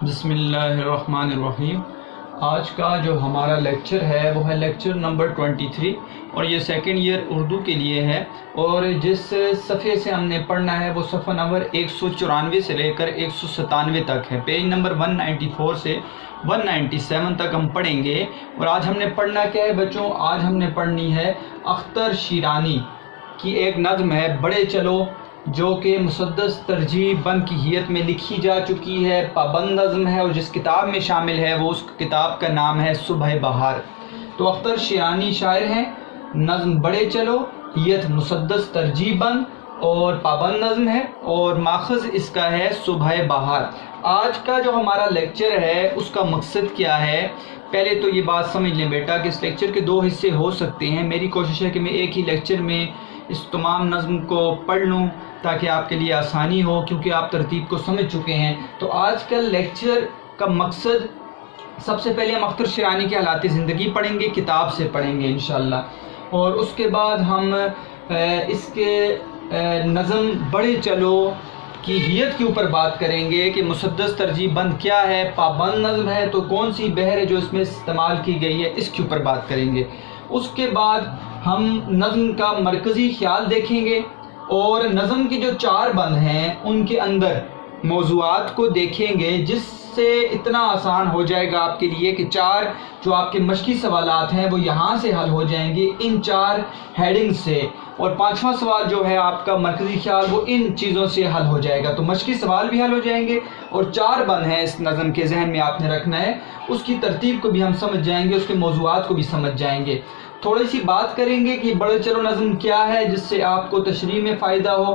بسم اللہ الرحمن الرحیم۔ آج کا جو ہمارا لیکچر ہے وہ ہے لیکچر نمبر 23 اور یہ سیکنڈ ایئر اردو کے لیے ہے، اور جس صفحے سے ہم نے پڑھنا ہے وہ صفحہ نمبر 194 سے لے کر 197 تک ہے۔ پیج نمبر 194 سے 197 تک ہم پڑھیں گے۔ اور آج ہم نے پڑھنا کیا ہے بچوں؟ آج ہم نے پڑھنی ہے اختر شیرانی کی ایک نظم ہے بڑے چلو، جو کہ مسدس ترجیح بند کی حیت میں لکھی جا چکی ہے، پابند نظم ہے، اور جس کتاب میں شامل ہے وہ اس کتاب کا نام ہے صبح بہار۔ تو اختر شیرانی شاعر ہیں، نظم بڑے چلو، حیت مسدس ترجیح بند اور پابند نظم ہے، اور ماخذ اس کا ہے صبح بہار۔ آج کا جو ہمارا لیکچر ہے اس کا مقصد کیا ہے؟ پہلے تو یہ بات سمجھ لیں بیٹا کہ اس لیکچر کے 2 حصے ہو سکتے ہیں۔ میری کوشش ہے کہ میں ایک ہی لیکچر میں اس تمام نظم کو پڑھ لوں تاکہ آپ کے لیے آسانی ہو، کیونکہ آپ ترتیب کو سمجھ چکے ہیں۔ تو آج کا لیکچر کا مقصد، سب سے پہلے ہم اختر شیرانی کے حالات زندگی پڑھیں گے، کتاب سے پڑھیں گے انشاءاللہ، اور اس کے بعد ہم اس کے نظم بڑے چلو کی حیت کے اوپر بات کریں گے کہ مسدس ترجیح بند کیا ہے، پابند نظم ہے تو کون سی بحر ہے جو اس میں استعمال کی گئی ہے، اس کے اوپر بات کریں گے۔ اس کے بعد ہم نظم کا مرکزی خیال دیکھیں گے، اور نظم کی جو 4 بند ہیں ان کے اندر موضوعات کو دیکھیں گے، جس سے اتنا آسان ہو جائے گا آپ کے لیے کہ 4 جو آپ کے مشقی سوالات ہیں وہ یہاں سے حل ہو جائیں گے ان 4 ہیڈنگ سے، اور 5واں سوال جو ہے آپ کا مرکزی خیال وہ ان چیزوں سے حل ہو جائے گا۔ تو مشقی سوال بھی حل ہو جائیں گے، اور 4 بند ہیں اس نظم کے، ذہن میں آپ نے رکھنا ہے، اس کی ترتیب کو بھی ہم سمجھ جائیں گے، اس کے موضوعات کو بھی سمجھ جائیں گے۔ تھوڑی سی بات کریں گے کہ بڑے چلو نظم کیا ہے، جس سے آپ کو تشریح میں فائدہ ہو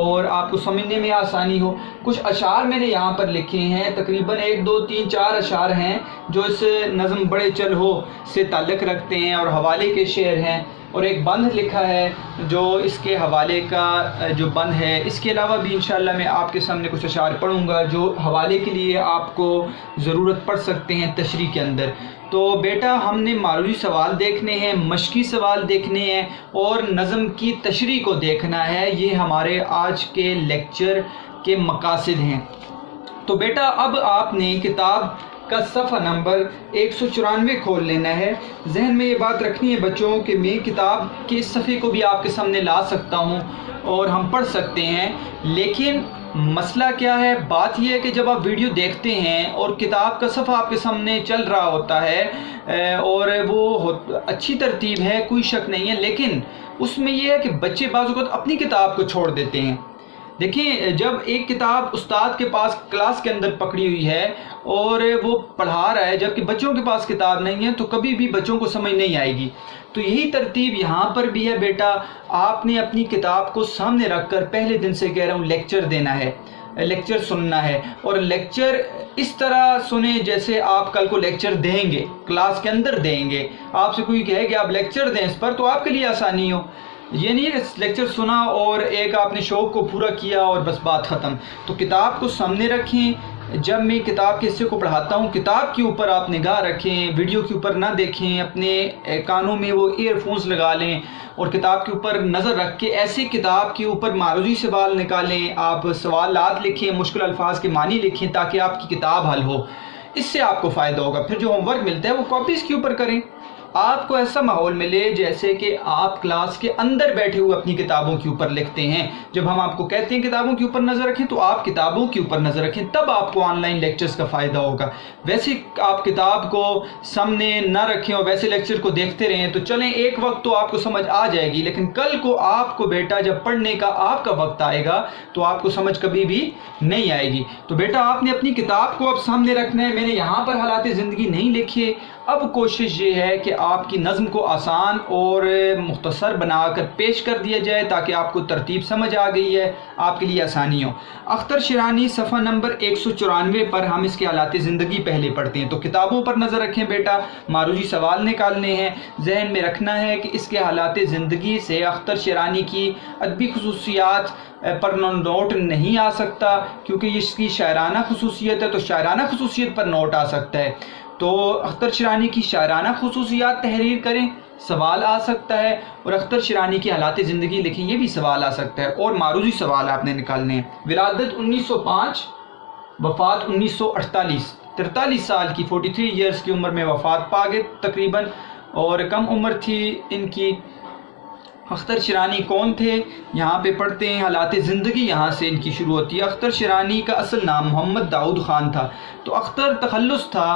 اور آپ کو سمجھنے میں آسانی ہو۔ کچھ اشعار میں نے یہاں پر لکھے ہیں، تقریباً 1 2 3 4 اشعار ہیں جو اس نظم بڑے چل ہو سے تعلق رکھتے ہیں اور حوالے کے شعر ہیں، اور ایک بند لکھا ہے جو اس کے حوالے کا جو بند ہے۔ اس کے علاوہ بھی انشاءاللہ میں آپ کے سامنے کچھ اشعار پڑھوں گا جو حوالے کے لیے آپ کو ضرورت پڑ سکتے ہیں تشریح کے اندر۔ تو بیٹا ہم نے معروضی سوال دیکھنے ہیں، مشقی سوال دیکھنے ہیں، اور نظم کی تشریح کو دیکھنا ہے۔ یہ ہمارے آج کے لیکچر کے مقاصد ہیں۔ تو بیٹا اب آپ نے کتاب کا صفحہ نمبر 194 کھول لینا ہے۔ ذہن میں یہ بات رکھنی ہے بچوں کہ میں کتاب کے اس صفحے کو بھی آپ کے سامنے لا سکتا ہوں اور ہم پڑھ سکتے ہیں، لیکن مسئلہ کیا ہے؟ بات یہ ہے کہ جب آپ ویڈیو دیکھتے ہیں اور کتاب کا صفحہ آپ کے سامنے چل رہا ہوتا ہے اور وہ اچھی ترتیب ہے، کوئی شک نہیں ہے، لیکن اس میں یہ ہے کہ بچے بعض اوقات اپنی کتاب کو چھوڑ دیتے ہیں۔ دیکھیں، جب ایک کتاب استاد کے پاس کلاس کے اندر پکڑی ہوئی ہے اور وہ پڑھا رہا ہے، جبکہ بچوں کے پاس کتاب نہیں ہے، تو کبھی بھی بچوں کو سمجھ نہیں آئے گی۔ تو یہی ترتیب یہاں پر بھی ہے بیٹا، آپ نے اپنی کتاب کو سامنے رکھ کر پہلے دن سے کہہ رہا ہوں لیکچر دینا ہے، لیکچر سننا ہے، اور لیکچر اس طرح سنیں جیسے آپ کل کو لیکچر دیں گے، کلاس کے اندر دیں گے۔ آپ سے کوئی کہے کہ آپ لیکچر دیں اس پر، تو آپ کے لیے آسانی ہو۔ یہ نہیں ہے کہ لیکچر سنا اور ایک آپ نے شوق کو پورا کیا اور بس بات ختم۔ تو کتاب کو سامنے رکھیں، جب میں کتاب کے حصے کو پڑھاتا ہوں کتاب کے اوپر آپ نگاہ رکھیں، ویڈیو کے اوپر نہ دیکھیں، اپنے کانوں میں وہ ایئر فونز لگا لیں اور کتاب کے اوپر نظر رکھ کے ایسی کتاب کے اوپر معروضی سوال نکالیں، آپ سوالات لکھیں، مشکل الفاظ کے معنی لکھیں تاکہ آپ کی کتاب حل ہو۔ اس سے آپ کو فائدہ ہوگا۔ پھر جو ہوم ورک ملتا ہے وہ کاپیز کے اوپر کریں، آپ کو ایسا ماحول ملے جیسے کہ آپ کلاس کے اندر بیٹھے ہوئے اپنی کتابوں کے اوپر لکھتے ہیں۔ جب ہم آپ کو کہتے ہیں کتابوں کے اوپر نظر رکھیں تو آپ کتابوں کے اوپر نظر رکھیں، تب آپ کو آن لائن لیکچرز کا فائدہ ہوگا۔ ویسے آپ کتاب کو سامنے نہ رکھیں اور ویسے لیکچر کو دیکھتے رہیں تو چلیں، ایک وقت تو آپ کو سمجھ آ جائے گی، لیکن کل کو آپ کو بیٹا جب پڑھنے کا آپ کا وقت آئے گا تو آپ کو سمجھ کبھی بھی نہیں آئے گی۔ تو بیٹا آپ نے اپنی کتاب کو اب سامنے رکھنا ہے۔ میں نے یہاں پر حالات زندگی نہیں لکھے، اب کوشش یہ ہے کہ آپ کی نظم کو آسان اور مختصر بنا کر پیش کر دیا جائے تاکہ آپ کو ترتیب سمجھ آ گئی ہے، آپ کے لیے آسانی ہو۔ اختر شیرانی صفحہ نمبر 194 پر ہم اس کے حالات زندگی پہلے پڑھتے ہیں۔ تو کتابوں پر نظر رکھیں بیٹا، معروضی سوال نکالنے ہیں، ذہن میں رکھنا ہے کہ اس کے حالات زندگی سے اختر شیرانی کی ادبی خصوصیات پر نوٹ نہیں آ سکتا، کیونکہ اس کی شاعرانہ خصوصیت ہے، تو شاعرانہ خصوصیت پر نوٹ آ سکتا ہے۔ تو اختر شیرانی کی شاعرانہ خصوصیات تحریر کریں، سوال آ سکتا ہے، اور اختر شیرانی کی حالات زندگی لکھیں، یہ بھی سوال آ سکتا ہے، اور معروضی سوال آپ نے نکالنے ہیں۔ ولادت 1905 وفات 1948، 43 سال کی 43 ایئرس کی عمر میں وفات پا گئے تقریباً، اور کم عمر تھی ان کی۔ اختر شیرانی کون تھے؟ یہاں پہ پڑھتے ہیں، حالات زندگی یہاں سے ان کی شروع ہوتی ہے۔ اختر شیرانی کا اصل نام محمد داؤد خان تھا، تو اختر تخلص تھا،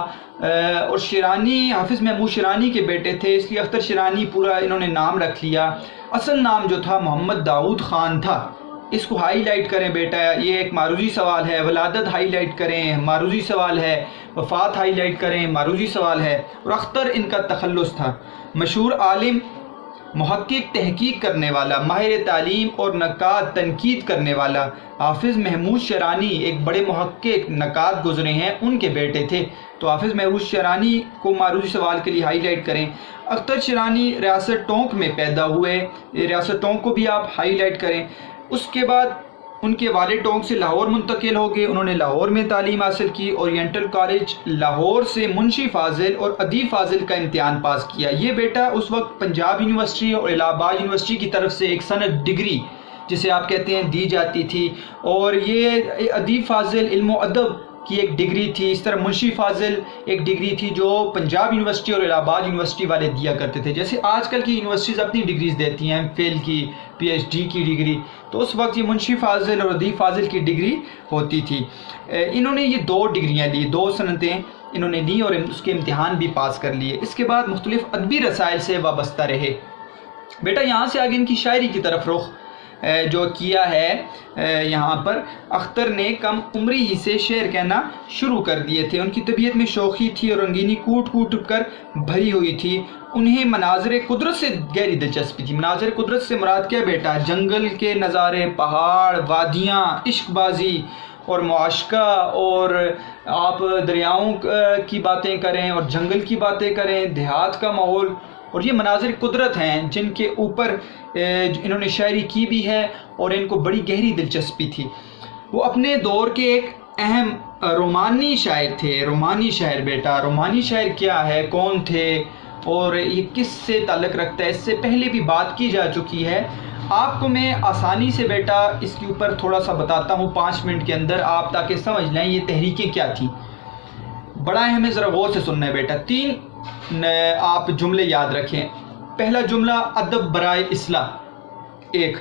اور شیرانی حافظ محمود شیرانی کے بیٹے تھے، اس لیے اختر شیرانی پورا انہوں نے نام رکھ لیا۔ اصل نام جو تھا محمد داؤد خان تھا۔ اس کو ہائی لائٹ کریں بیٹا، یہ ایک معروضی سوال ہے۔ ولادت ہائی لائٹ کریں، معروضی سوال ہے۔ وفات ہائی لائٹ کریں، معروضی سوال ہے۔ اور اختر ان کا تخلص تھا۔ مشہور عالم، محقق، تحقیق کرنے والا، ماہر تعلیم اور نقاد تنقید کرنے والا حافظ محمود شیرانی ایک بڑے محقق، نقاد گزرے ہیں، ان کے بیٹے تھے۔ تو حافظ محمود شیرانی کو معروضی سوال کے لیے ہائی لائٹ کریں۔ اختر شیرانی ریاست ٹونک میں پیدا ہوئے، ریاست ٹونک کو بھی آپ ہائی لائٹ کریں۔ اس کے بعد ان کے والد ٹونک سے لاہور منتقل ہو گئے، انہوں نے لاہور میں تعلیم حاصل کی، اورینٹل کالج لاہور سے منشی فاضل اور ادیب فاضل کا امتحان پاس کیا۔ یہ بیٹا اس وقت پنجاب یونیورسٹی اور الہ آباد یونیورسٹی کی طرف سے ایک سند ڈگری جسے آپ کہتے ہیں دی جاتی تھی، اور یہ ادیب فاضل علم و ادب کی ایک ڈگری تھی۔ اس طرح منشی فاضل ایک ڈگری تھی جو پنجاب یونیورسٹی اور الہ آباد یونیورسٹی والے دیا کرتے تھے، جیسے آج کل کی یونیورسٹیز اپنی ڈگریز دیتی ہیں، فیل کی، پی ایچ ڈی کی ڈگری، تو اس وقت یہ منشی فاضل اور ادیب فاضل کی ڈگری ہوتی تھی۔ انہوں نے یہ 2 ڈگریاں لی، 2 سنتیں انہوں نے لی، اور اس کے امتحان بھی پاس کر لیے۔ اس کے بعد مختلف ادبی رسائل سے وابستہ رہے۔ بیٹا یہاں سے آگے ان کی شاعری کی طرف رخ جو کیا ہے، یہاں پر اختر نے کم عمری ہی سے شعر کہنا شروع کر دیے تھے۔ ان کی طبیعت میں شوخی تھی اور رنگینی کوٹ کوٹ کر بھری ہوئی تھی۔ انہیں مناظر قدرت سے گہری دلچسپی تھی۔ مناظر قدرت سے مراد کیا بیٹا؟ جنگل کے نظارے، پہاڑ، وادیاں، عشق بازی اور معاشقہ، اور آپ دریاؤں کی باتیں کریں اور جنگل کی باتیں کریں، دیہات کا ماحول، اور یہ مناظر قدرت ہیں جن کے اوپر انہوں نے شاعری کی بھی ہے اور ان کو بڑی گہری دلچسپی تھی۔ وہ اپنے دور کے ایک اہم رومانی شاعر تھے۔ رومانی شاعر بیٹا، رومانی شاعر کیا ہے، کون تھے، اور یہ کس سے تعلق رکھتا ہے، اس سے پہلے بھی بات کی جا چکی ہے۔ آپ کو میں آسانی سے بیٹا اس کے اوپر تھوڑا سا بتاتا ہوں 5 منٹ کے اندر، آپ تاکہ سمجھ لیں یہ تحریکیں کیا تھیں۔ بڑا اہم ہے، ذرا غور سے سننا ہے بیٹا۔ 3 آپ جملے یاد رکھیں۔ پہلا جملہ ادب برائے اصلاح، ایک۔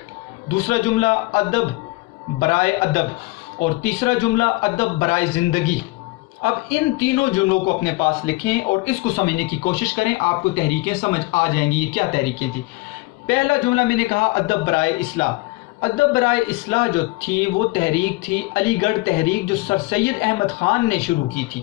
دوسرا جملہ ادب برائے ادب، اور تیسرا جملہ ادب برائے زندگی۔ اب ان تینوں جملوں کو اپنے پاس لکھیں اور اس کو سمجھنے کی کوشش کریں، آپ کو تحریکیں سمجھ آ جائیں گی یہ کیا تحریکیں تھیں۔ پہلا جملہ میں نے کہا ادب برائے اصلاح۔ ادب برائے اصلاح جو تھی وہ تحریک تھی، علی گڑھ تحریک جو سر سید احمد خان نے شروع کی تھی۔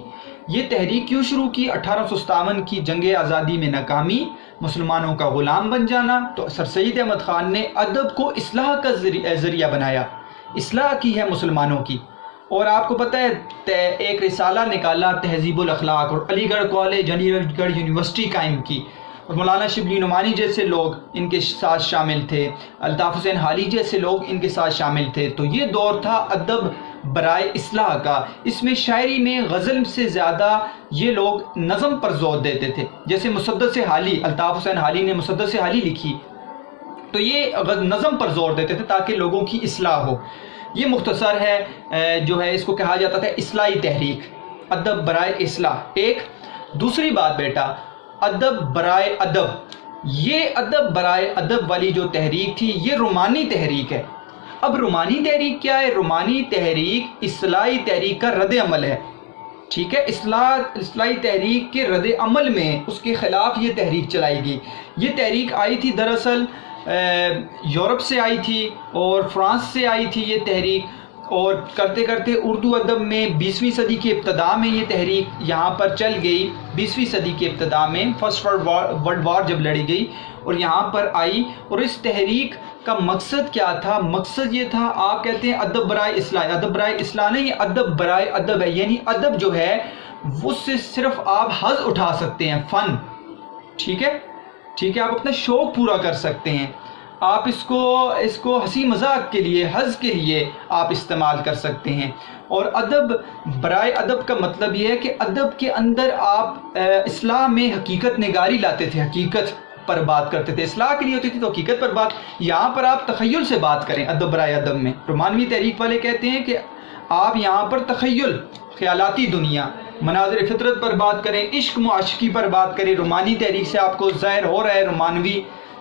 یہ تحریک کیوں شروع کی؟ 1857 کی جنگ آزادی میں ناکامی، مسلمانوں کا غلام بن جانا، تو سر سید احمد خان نے ادب کو اصلاح کا ذریعہ بنایا، اصلاح کی ہے مسلمانوں کی۔ اور آپ کو پتہ ہے ایک رسالہ نکالا تہذیب الاخلاق، اور علی گڑھ کالج، علی گڑھ یونیورسٹی قائم کی، اور مولانا شبلی نعمانی جیسے لوگ ان کے ساتھ شامل تھے، الطاف حسین حالی جیسے لوگ ان کے ساتھ شامل تھے۔ تو یہ دور تھا ادب برائے اصلاح کا۔ اس میں شاعری میں غزل سے زیادہ یہ لوگ نظم پر زور دیتے تھے، جیسے مسدس حالی، الطاف حسین حالی نے مسدس حالی لکھی، تو یہ نظم پر زور دیتے تھے تاکہ لوگوں کی اصلاح ہو۔ یہ مختصر ہے جو ہے اس کو کہا جاتا تھا اصلاحی تحریک، ادب برائے اصلاح، ایک۔ دوسری بات بیٹا، ادب برائے ادب، یہ ادب برائے ادب والی جو تحریک تھی یہ رومانی تحریک ہے۔ اب رومانی تحریک کیا ہے؟ رومانی تحریک اصلاحی تحریک کا رد عمل ہے، ٹھیک ہے؟ اصلاحی تحریک کے رد عمل میں اس کے خلاف یہ تحریک چلائی گئی۔ یہ تحریک آئی تھی دراصل یورپ سے آئی تھی اور فرانس سے آئی تھی یہ تحریک، اور کرتے کرتے اردو ادب میں 20ویں صدی کی ابتدا میں یہ تحریک یہاں پر چل گئی۔ 20ویں صدی کی ابتدا میں فرسٹ ورلڈ وار جب لڑی گئی اور یہاں پر آئی، اور اس تحریک کا مقصد کیا تھا؟ مقصد یہ تھا، آپ کہتے ہیں ادب برائے اصلاح، ادب برائے اصلاح نہیں، یہ ادب برائے ادب ہے، یعنی ادب جو ہے اس سے صرف آپ حظ اٹھا سکتے ہیں، فن، ٹھیک ہے؟ ٹھیک ہے، آپ اپنا شوق پورا کر سکتے ہیں، آپ اس کو ہنسی مذاق کے لیے، حظ کے لیے آپ استعمال کر سکتے ہیں۔ اور ادب برائے ادب کا مطلب یہ ہے کہ ادب کے اندر آپ اصلاح میں حقیقت نگاری لاتے تھے، حقیقت پر بات کرتے تھے، اصلاح کے لیے ہوتی تھی تو حقیقت پر بات، یہاں پر آپ تخیل سے بات کریں ادب برائے ادب میں۔ رومانوی تحریک والے کہتے ہیں کہ آپ یہاں پر تخیل، خیالاتی دنیا، مناظر فطرت پر بات کریں، عشق معاشقی پر بات کریں، رومانی تحریک سے آپ کو ظاہر ہو رہا ہے رومانوی،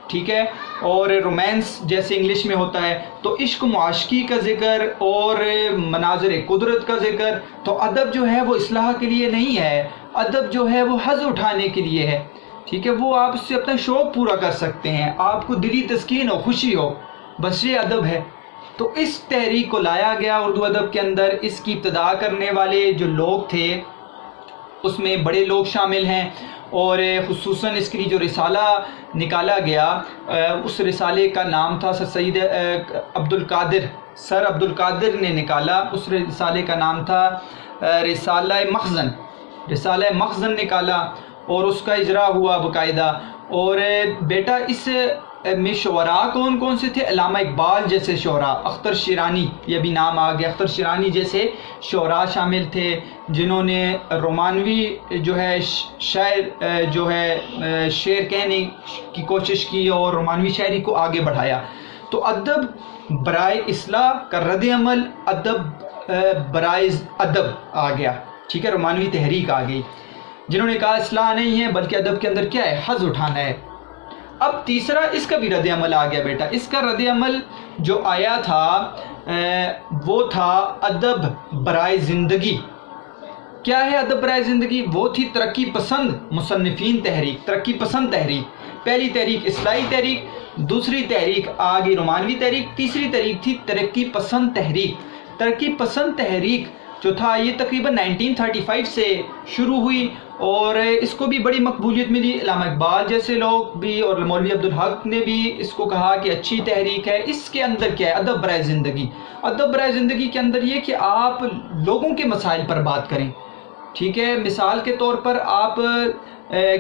ٹھیک ہے، اور رومانس جیسے انگلش میں ہوتا ہے، تو عشق معاشقی کا ذکر اور مناظر قدرت کا ذکر، تو ادب جو ہے وہ اصلاح کے لیے نہیں ہے، ادب جو ہے وہ حظ اٹھانے کے لیے ہے، ٹھیک ہے، وہ آپ اس سے اپنا شوق پورا کر سکتے ہیں، آپ کو دلی تسکین ہو، خوشی ہو، بس یہ ادب ہے۔ تو اس تحریک کو لایا گیا اردو ادب کے اندر۔ اس کی ابتدا کرنے والے جو لوگ تھے اس میں بڑے لوگ شامل ہیں، اور خصوصاً اس کے لیے جو رسالہ نکالا گیا اس رسالے کا نام تھا سید سر عبد القادر نے نکالا، اس رسالے کا نام تھا رسالہ مخزن نکالا، اور اس کا اجرا ہوا باقاعدہ۔ اور بیٹا اس میں شعراء کون کون سے تھے؟ علامہ اقبال جیسے شعراء، اختر شیرانی، یہ بھی نام آ گیا، اختر شیرانی جیسے شعراء شامل تھے جنہوں نے رومانوی جو ہے شاعر جو ہے شعر کہنے کی کوشش کی اور رومانوی شاعری کو آگے بڑھایا۔ تو ادب برائے اصلاح کا رد عمل، ادب برائے ادب آ گیا، ٹھیک ہے، رومانوی تحریک آ گئی، جنہوں نے کہا اصلاح نہیں ہے بلکہ ادب کے اندر کیا ہے، حظ اٹھانا ہے۔ اب تیسرا اس کا بھی رد عمل آ گیا بیٹا۔ اس کا رد عمل جو آیا تھا وہ تھا ادب برائے زندگی۔ کیا ہے ادب برائے زندگی؟ وہ تھی ترقی پسند مصنفین تحریک، ترقی پسند تحریک۔ پہلی تحریک اصلاحی تحریک، دوسری تحریک آگے رومانوی تحریک، تیسری تحریک تھی ترقی پسند تحریک۔ ترقی پسند تحریک جو تھا یہ تقریباً 1935 سے شروع ہوئی، اور اس کو بھی بڑی مقبولیت ملی۔ علامہ اقبال جیسے لوگ بھی اور مولوی عبدالحق نے بھی اس کو کہا کہ اچھی تحریک ہے۔ اس کے اندر کیا ہے؟ ادب برائے زندگی۔ ادب برائے زندگی کے اندر یہ کہ آپ لوگوں کے مسائل پر بات کریں، ٹھیک ہے، مثال کے طور پر آپ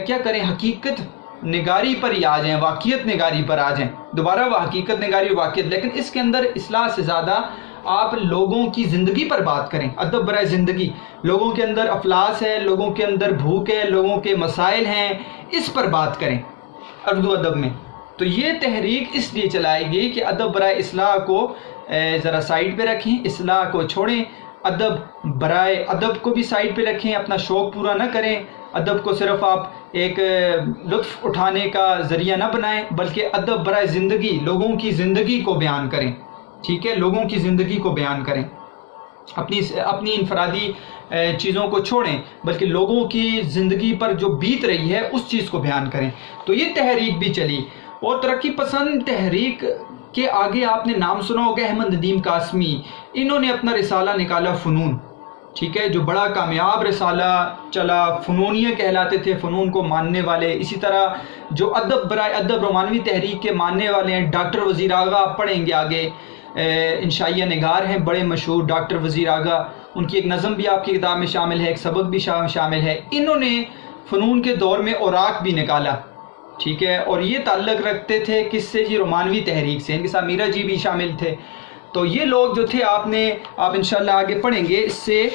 کیا کریں، حقیقت نگاری پر ہی آ جائیں، واقعیت نگاری پر آ جائیں، دوبارہ وہ حقیقت نگاری اور واقعیت، لیکن اس کے اندر اصلاح سے زیادہ آپ لوگوں کی زندگی پر بات کریں۔ ادب برائے زندگی، لوگوں کے اندر افلاس ہے، لوگوں کے اندر بھوک ہے، لوگوں کے مسائل ہیں، اس پر بات کریں اردو ادب میں۔ تو یہ تحریک اس لیے چلائی گئی کہ ادب برائے اصلاح کو ذرا سائیڈ پہ رکھیں، اصلاح کو چھوڑیں، ادب برائے ادب کو بھی سائیڈ پہ رکھیں، اپنا شوق پورا نہ کریں، ادب کو صرف آپ ایک لطف اٹھانے کا ذریعہ نہ بنائیں، بلکہ ادب برائے زندگی، لوگوں کی زندگی کو بیان کریں، ٹھیک ہے، لوگوں کی زندگی کو بیان کریں، اپنی انفرادی چیزوں کو چھوڑیں، بلکہ لوگوں کی زندگی پر جو بیت رہی ہے اس چیز کو بیان کریں۔ تو یہ تحریک بھی چلی، اور ترقی پسند تحریک کے آگے آپ نے نام سنا ہوگا احمد ندیم قاسمی، انہوں نے اپنا رسالہ نکالا فنون، ٹھیک ہے، جو بڑا کامیاب رسالہ چلا، فنونیہ کہلاتے تھے، فنون کو ماننے والے۔ اسی طرح جو ادب برائے ادب رومانوی تحریک کے ماننے والے ہیں، ڈاکٹر وزیر آغا آپ پڑھیں گے آگے، انشائیہ نگار ہیں بڑے مشہور ڈاکٹر وزیر آغا، ان کی ایک نظم بھی آپ کی کتاب میں شامل ہے، ایک سبق بھی شامل ہے۔ انہوں نے فنون کے دور میں اوراق بھی نکالا، ٹھیک ہے، اور یہ تعلق رکھتے تھے کس سے؟ جی رومانوی تحریک سے، ان کے ساتھ میرا جی بھی شامل تھے۔ تو یہ لوگ جو تھے آپ انشاءاللہ آگے پڑھیں گے، اس سے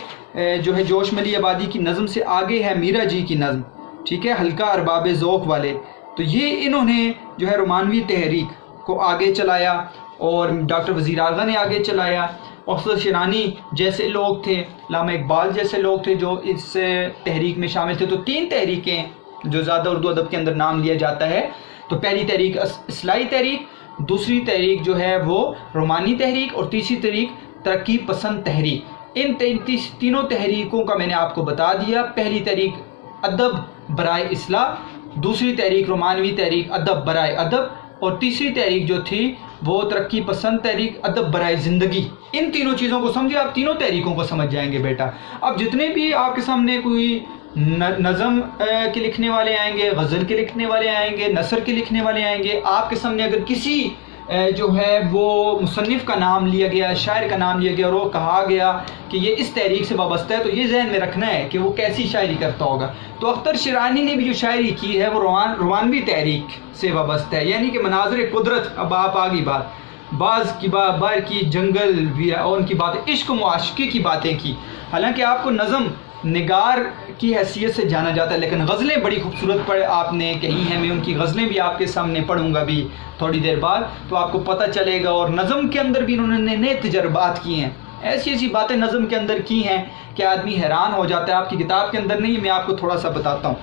جو ہے جوش ملی آبادی کی نظم سے آگے ہے میرا جی کی نظم، ٹھیک ہے، ہلکا ارباب ذوق والے۔ تو یہ انہوں نے جو ہے رومانوی تحریک کو آگے چلایا، اور ڈاکٹر وزیر اعظم نے آگے چلایا، اختر شیرانی جیسے لوگ تھے، علامہ اقبال جیسے لوگ تھے جو اس تحریک میں شامل تھے۔ تو تین تحریکیں جو زیادہ اردو ادب کے اندر نام لیا جاتا ہے، تو پہلی تحریک اصلاحی تحریک، دوسری تحریک جو ہے وہ رومانی تحریک، اور تیسری تحریک ترقی پسند تحریک۔ ان تینوں تحریکوں کا میں نے آپ کو بتا دیا۔ پہلی تحریک ادب برائے اصلاح، دوسری تحریک رومانوی تحریک ادب برائے ادب، اور تیسری تحریک جو تھی وہ ترقی پسند تحریک ادب برائے زندگی۔ ان تینوں چیزوں کو سمجھے، آپ تینوں تحریکوں کو سمجھ جائیں گے بیٹا۔ اب جتنے بھی آپ کے سامنے کوئی نظم کے لکھنے والے آئیں گے، غزل کے لکھنے والے آئیں گے، نثر کے لکھنے والے آئیں گے، آپ کے سامنے اگر کسی جو ہے وہ مصنف کا نام لیا گیا، شاعر کا نام لیا گیا، اور وہ کہا گیا کہ یہ اس تحریک سے وابستہ ہے، تو یہ ذہن میں رکھنا ہے کہ وہ کیسی شاعری کرتا ہوگا۔ تو اختر شیرانی نے بھی جو شاعری کی ہے وہ رومانوی تحریک سے وابستہ ہے، یعنی کہ مناظر قدرت۔ اب آپ آگی بعض کی بار کی جنگل اور ان کی باتیں، عشق و معاشقے کی باتیں کی۔ حالانکہ آپ کو نظم نگار کی حیثیت سے جانا جاتا ہے، لیکن غزلیں بڑی خوبصورت آپ نے کہی ہیں، میں ان کی غزلیں بھی آپ کے سامنے پڑھوں گا بھی تھوڑی دیر بعد، تو آپ کو پتہ چلے گا۔ اور نظم کے اندر بھی انہوں نے نئے تجربات کیے ہیں، ایسی ایسی باتیں نظم کے اندر کی ہیں کہ آدمی حیران ہو جاتا ہے. آپ کی کتاب کے اندر نہیں ہے, میں آپ کو تھوڑا سا بتاتا ہوں.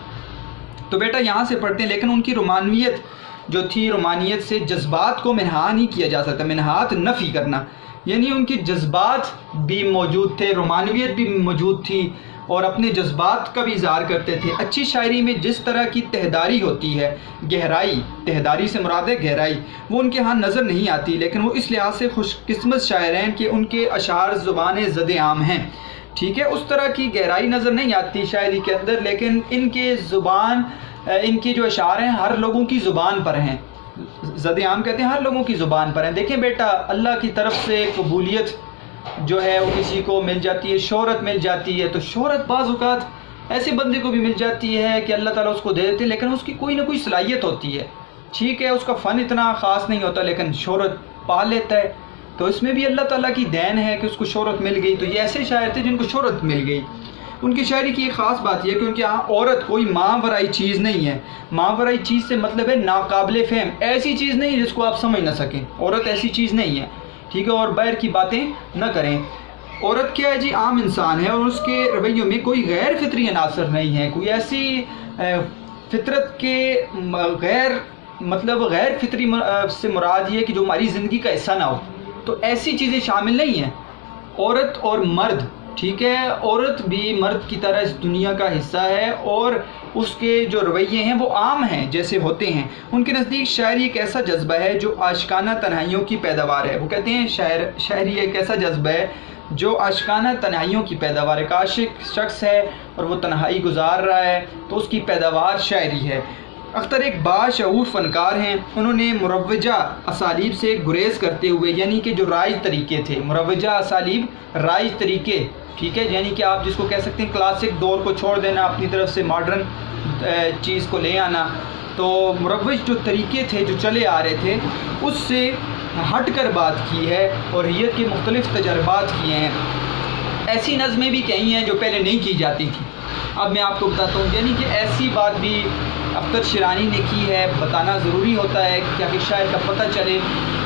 تو بیٹا یہاں سے پڑھتے ہیں. لیکن ان کی رومانویت جو تھی, رومانیت سے جذبات کو منہا نہیں کیا جا سکتا. منہات نفی کرنا, یعنی ان کے جذبات بھی موجود تھے, رومانویت بھی موجود تھی, اور اپنے جذبات کا بھی اظہار کرتے تھے. اچھی شاعری میں جس طرح کی تہداری ہوتی ہے, گہرائی, تہداری سے مراد ہے گہرائی, وہ ان کے ہاں نظر نہیں آتی. لیکن وہ اس لحاظ سے خوش قسمت شاعر ہیں کہ ان کے اشعار زبان زد عام ہیں. ٹھیک ہے, اس طرح کی گہرائی نظر نہیں آتی شاعری کے اندر, لیکن ان کے زبان, ان کی جو اشعار ہیں ہر لوگوں کی زبان پر ہیں. زد عام کہتے ہیں ہر لوگوں کی زبان پر ہیں. دیکھیں بیٹا, اللہ کی طرف سے قبولیت جو ہے وہ کسی کو مل جاتی ہے, شہرت مل جاتی ہے. تو شہرت بعض اوقات ایسے بندے کو بھی مل جاتی ہے کہ اللہ تعالیٰ اس کو دے دیتے ہیں, لیکن اس کی کوئی نہ کوئی صلاحیت ہوتی ہے. ٹھیک ہے, اس کا فن اتنا خاص نہیں ہوتا لیکن شہرت پا لیتا ہے. تو اس میں بھی اللہ تعالیٰ کی دین ہے کہ اس کو شہرت مل گئی. تو یہ ایسے شاعر تھے جن کو شہرت مل گئی. ان کی شاعری کی ایک خاص بات یہ ہے کہ ان کے یہاں عورت کوئی ماورائی چیز نہیں ہے. ماورائی چیز سے مطلب ہے ناقابل فہم, ایسی چیز نہیں جس کو آپ سمجھ نہ سکیں. عورت ایسی چیز نہیں ہے. ٹھیک ہے, اور باہر کی باتیں نہ کریں. عورت کیا ہے جی, عام انسان ہے, اور اس کے رویوں میں کوئی غیر فطری عناصر نہیں ہے. کوئی ایسی فطرت کے غیر, مطلب غیر فطری سے مراد یہ ہے کہ جو ہماری زندگی کا حصہ نہ ہو, تو ایسی چیزیں شامل نہیں ہیں. عورت اور مرد, ٹھیک ہے, عورت بھی مرد کی طرح اس دنیا کا حصہ ہے, اور اس کے جو رویے ہیں وہ عام ہیں جیسے ہوتے ہیں. ان کے نزدیک شاعری ایک ایسا جذبہ ہے جو عاشقانہ تنہائیوں کی پیداوار ہے. وہ کہتے ہیں شاعری ایک ایسا جذبہ ہے جو عاشقانہ تنہائیوں کی پیداوار ہے. عاشق شخص ہے اور وہ تنہائی گزار رہا ہے, تو اس کی پیداوار شاعری ہے. اختر ایک باشعور فنکار ہیں. انہوں نے مروجہ اسالیب سے گریز کرتے ہوئے, یعنی کہ جو رائج طریقے تھے, مروجہ اسالیب رائج طریقے, ٹھیک ہے, یعنی کہ آپ جس کو کہہ سکتے ہیں کلاسک دور کو چھوڑ دینا, اپنی طرف سے ماڈرن چیز کو لے آنا. تو مروج جو طریقے تھے جو چلے آ رہے تھے اس سے ہٹ کر بات کی ہے, اور ریت کے مختلف تجربات کیے ہیں. ایسی نظمیں بھی کہیں ہیں جو پہلے نہیں کی جاتی تھیں. اب میں آپ کو بتاتا ہوں, یعنی کہ ایسی بات بھی اختر شیرانی نے کی ہے. بتانا ضروری ہوتا ہے کہ آخر شاعر کا پتہ چلے.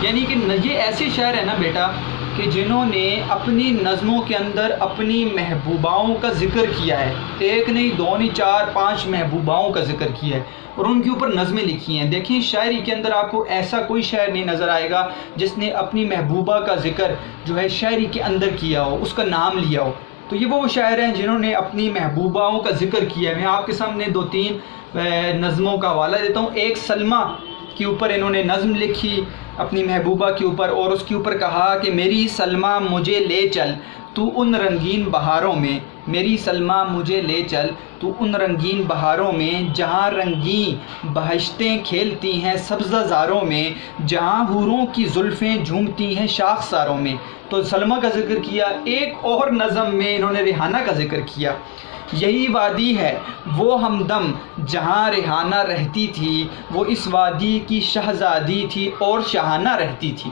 یعنی کہ یہ ایسے شاعر ہیں نا بیٹا کہ جنہوں نے اپنی نظموں کے اندر اپنی محبوباؤں کا ذکر کیا ہے. ایک نہیں, دو نہیں, 4 5 محبوباؤں کا ذکر کیا ہے, اور ان کے اوپر نظمیں لکھی ہیں. دیکھیں شاعری کے اندر آپ کو ایسا کوئی شاعر نہیں نظر آئے گا جس نے اپنی محبوبہ کا ذکر جو ہے شاعری کے اندر کیا ہو, اس کا نام لیا ہو. تو یہ وہ شاعر ہیں جنہوں نے اپنی محبوباؤں کا ذکر کیا ہے. میں آپ کے سامنے 2-3 نظموں کا حوالہ دیتا ہوں. ایک سلمہ کے اوپر انہوں نے نظم لکھی اپنی محبوبہ کے اوپر, اور اس کے اوپر کہا کہ میری سلمہ مجھے لے چل تو ان رنگین بہاروں میں, میری سلمہ مجھے لے چل تو ان رنگین بہاروں میں, جہاں رنگین بہشتیں کھیلتی ہیں سبزہ زاروں میں, جہاں حوروں کی زلفیں جھومتی ہیں شاخساروں میں. تو سلمہ کا ذکر کیا. ایک اور نظم میں انہوں نے ریحانہ کا ذکر کیا. یہی وادی ہے وہ ہمدم جہاں ریحانہ رہتی تھی, وہ اس وادی کی شہزادی تھی اور شاہانہ رہتی تھی.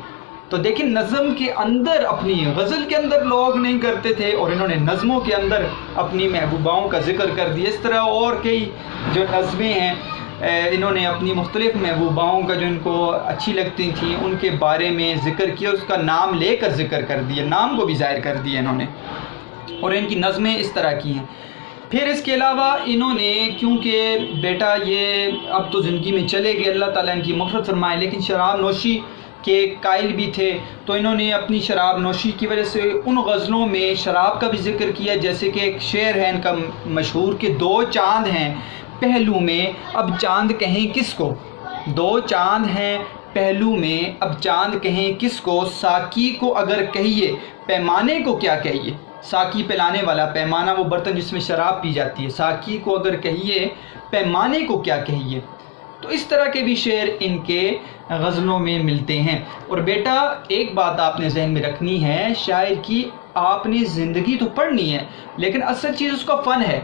تو دیکھیں نظم کے اندر, اپنی غزل کے اندر لوگ نہیں کرتے تھے, اور انہوں نے نظموں کے اندر اپنی محبوباؤں کا ذکر کر دیا. اس طرح اور کئی جو نظمیں ہیں انہوں نے اپنی مختلف محبوباؤں کا جو ان کو اچھی لگتی تھیں ان کے بارے میں ذکر کیا, اس کا نام لے کر ذکر کر دیا, نام کو بھی ظاہر کر دیا انہوں نے, اور ان کی نظمیں اس طرح کی ہیں. پھر اس کے علاوہ انہوں نے, کیونکہ بیٹا یہ اب تو زندگی میں چلے گئے, اللہ تعالیٰ ان کی مغفرت فرمائے, لیکن شراب نوشی کے قائل بھی تھے. تو انہوں نے اپنی شراب نوشی کی وجہ سے ان غزلوں میں شراب کا بھی ذکر کیا. جیسے کہ ایک شعر ہے ان کا مشہور کہ 2 چاند ہیں پہلو میں اب چاند کہیں کس کو, 2 چاند ہیں پہلو میں اب چاند کہیں کس کو, ساقی کو اگر کہیے پیمانے کو کیا کہیے. ساقی پلانے والا, پیمانہ وہ برتن جس میں شراب پی جاتی ہے, ساقی کو اگر کہیے پیمانے کو کیا کہیے. تو اس طرح کے بھی شعر ان کے غزلوں میں ملتے ہیں. اور بیٹا ایک بات آپ نے ذہن میں رکھنی ہے, شاعر کی آپ نے زندگی تو پڑھنی ہے, لیکن اصل چیز اس کا فن ہے.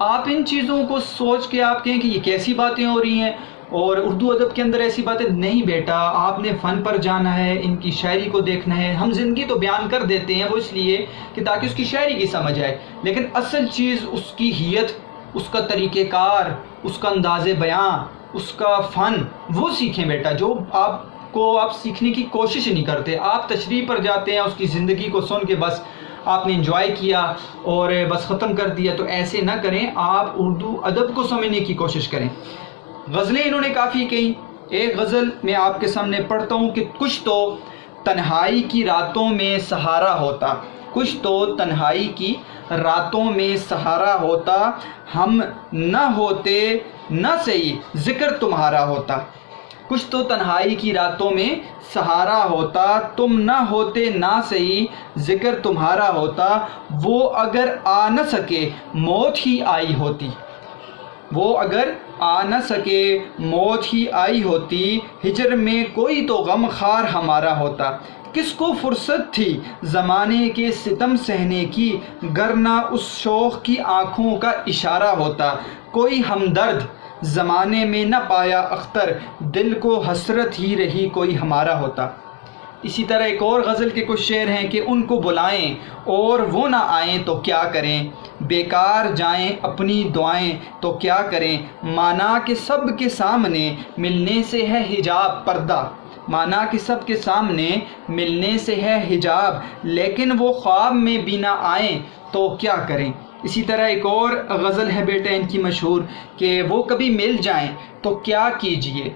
آپ ان چیزوں کو سوچ کے آپ کہیں کہ یہ کیسی باتیں ہو رہی ہیں اور اردو ادب کے اندر ایسی باتیں نہیں. بیٹا آپ نے فن پر جانا ہے, ان کی شاعری کو دیکھنا ہے. ہم زندگی تو بیان کر دیتے ہیں وہ اس لیے کہ تاکہ اس کی شاعری کی سمجھ آئے, لیکن اصل چیز اس کی حیت, اس کا طریقہ کار, اس کا انداز بیان, اس کا فن وہ سیکھیں بیٹا. جو آپ کو آپ سیکھنے کی کوشش نہیں کرتے، آپ تشریح پر جاتے ہیں، اس کی زندگی کو سن کے بس آپ نے انجوائے کیا اور بس ختم کر دیا. تو ایسے نہ کریں، آپ اردو ادب کو سمجھنے کی کوشش کریں. غزلیں انہوں نے کافی کہیں. ایک غزل میں آپ کے سامنے پڑھتا ہوں کہ کچھ تو تنہائی کی راتوں میں سہارا ہوتا، کچھ تو تنہائی کی راتوں میں سہارا ہوتا، ہم نہ ہوتے نہ صحیح ذکر تمہارا ہوتا. کچھ تو تنہائی کی راتوں میں سہارا ہوتا، تم نہ ہوتے نہ صحیح ذکر تمہارا ہوتا. وہ اگر آ نہ سکے موت ہی آئی ہوتی، وہ اگر آ نہ سکے موت ہی آئی ہوتی، ہجر میں کوئی تو غم خار ہمارا ہوتا. کس کو فرصت تھی زمانے کے ستم سہنے کی، گرنہ اس شوق کی آنکھوں کا اشارہ ہوتا. کوئی ہمدرد زمانے میں نہ پایا اختر، دل کو حسرت ہی رہی کوئی ہمارا ہوتا. اسی طرح ایک اور غزل کے کچھ شعر ہیں کہ ان کو بلائیں اور وہ نہ آئیں تو کیا کریں، بیکار جائیں اپنی دعائیں تو کیا کریں. مانا کہ سب کے سامنے ملنے سے ہے حجاب پردہ، مانا کہ سب کے سامنے ملنے سے ہے حجاب، لیکن وہ خواب میں بھی نہ آئیں تو کیا کریں. اسی طرح ایک اور غزل ہے بیٹا ان کی مشہور کہ وہ کبھی مل جائیں تو کیا کیجئے،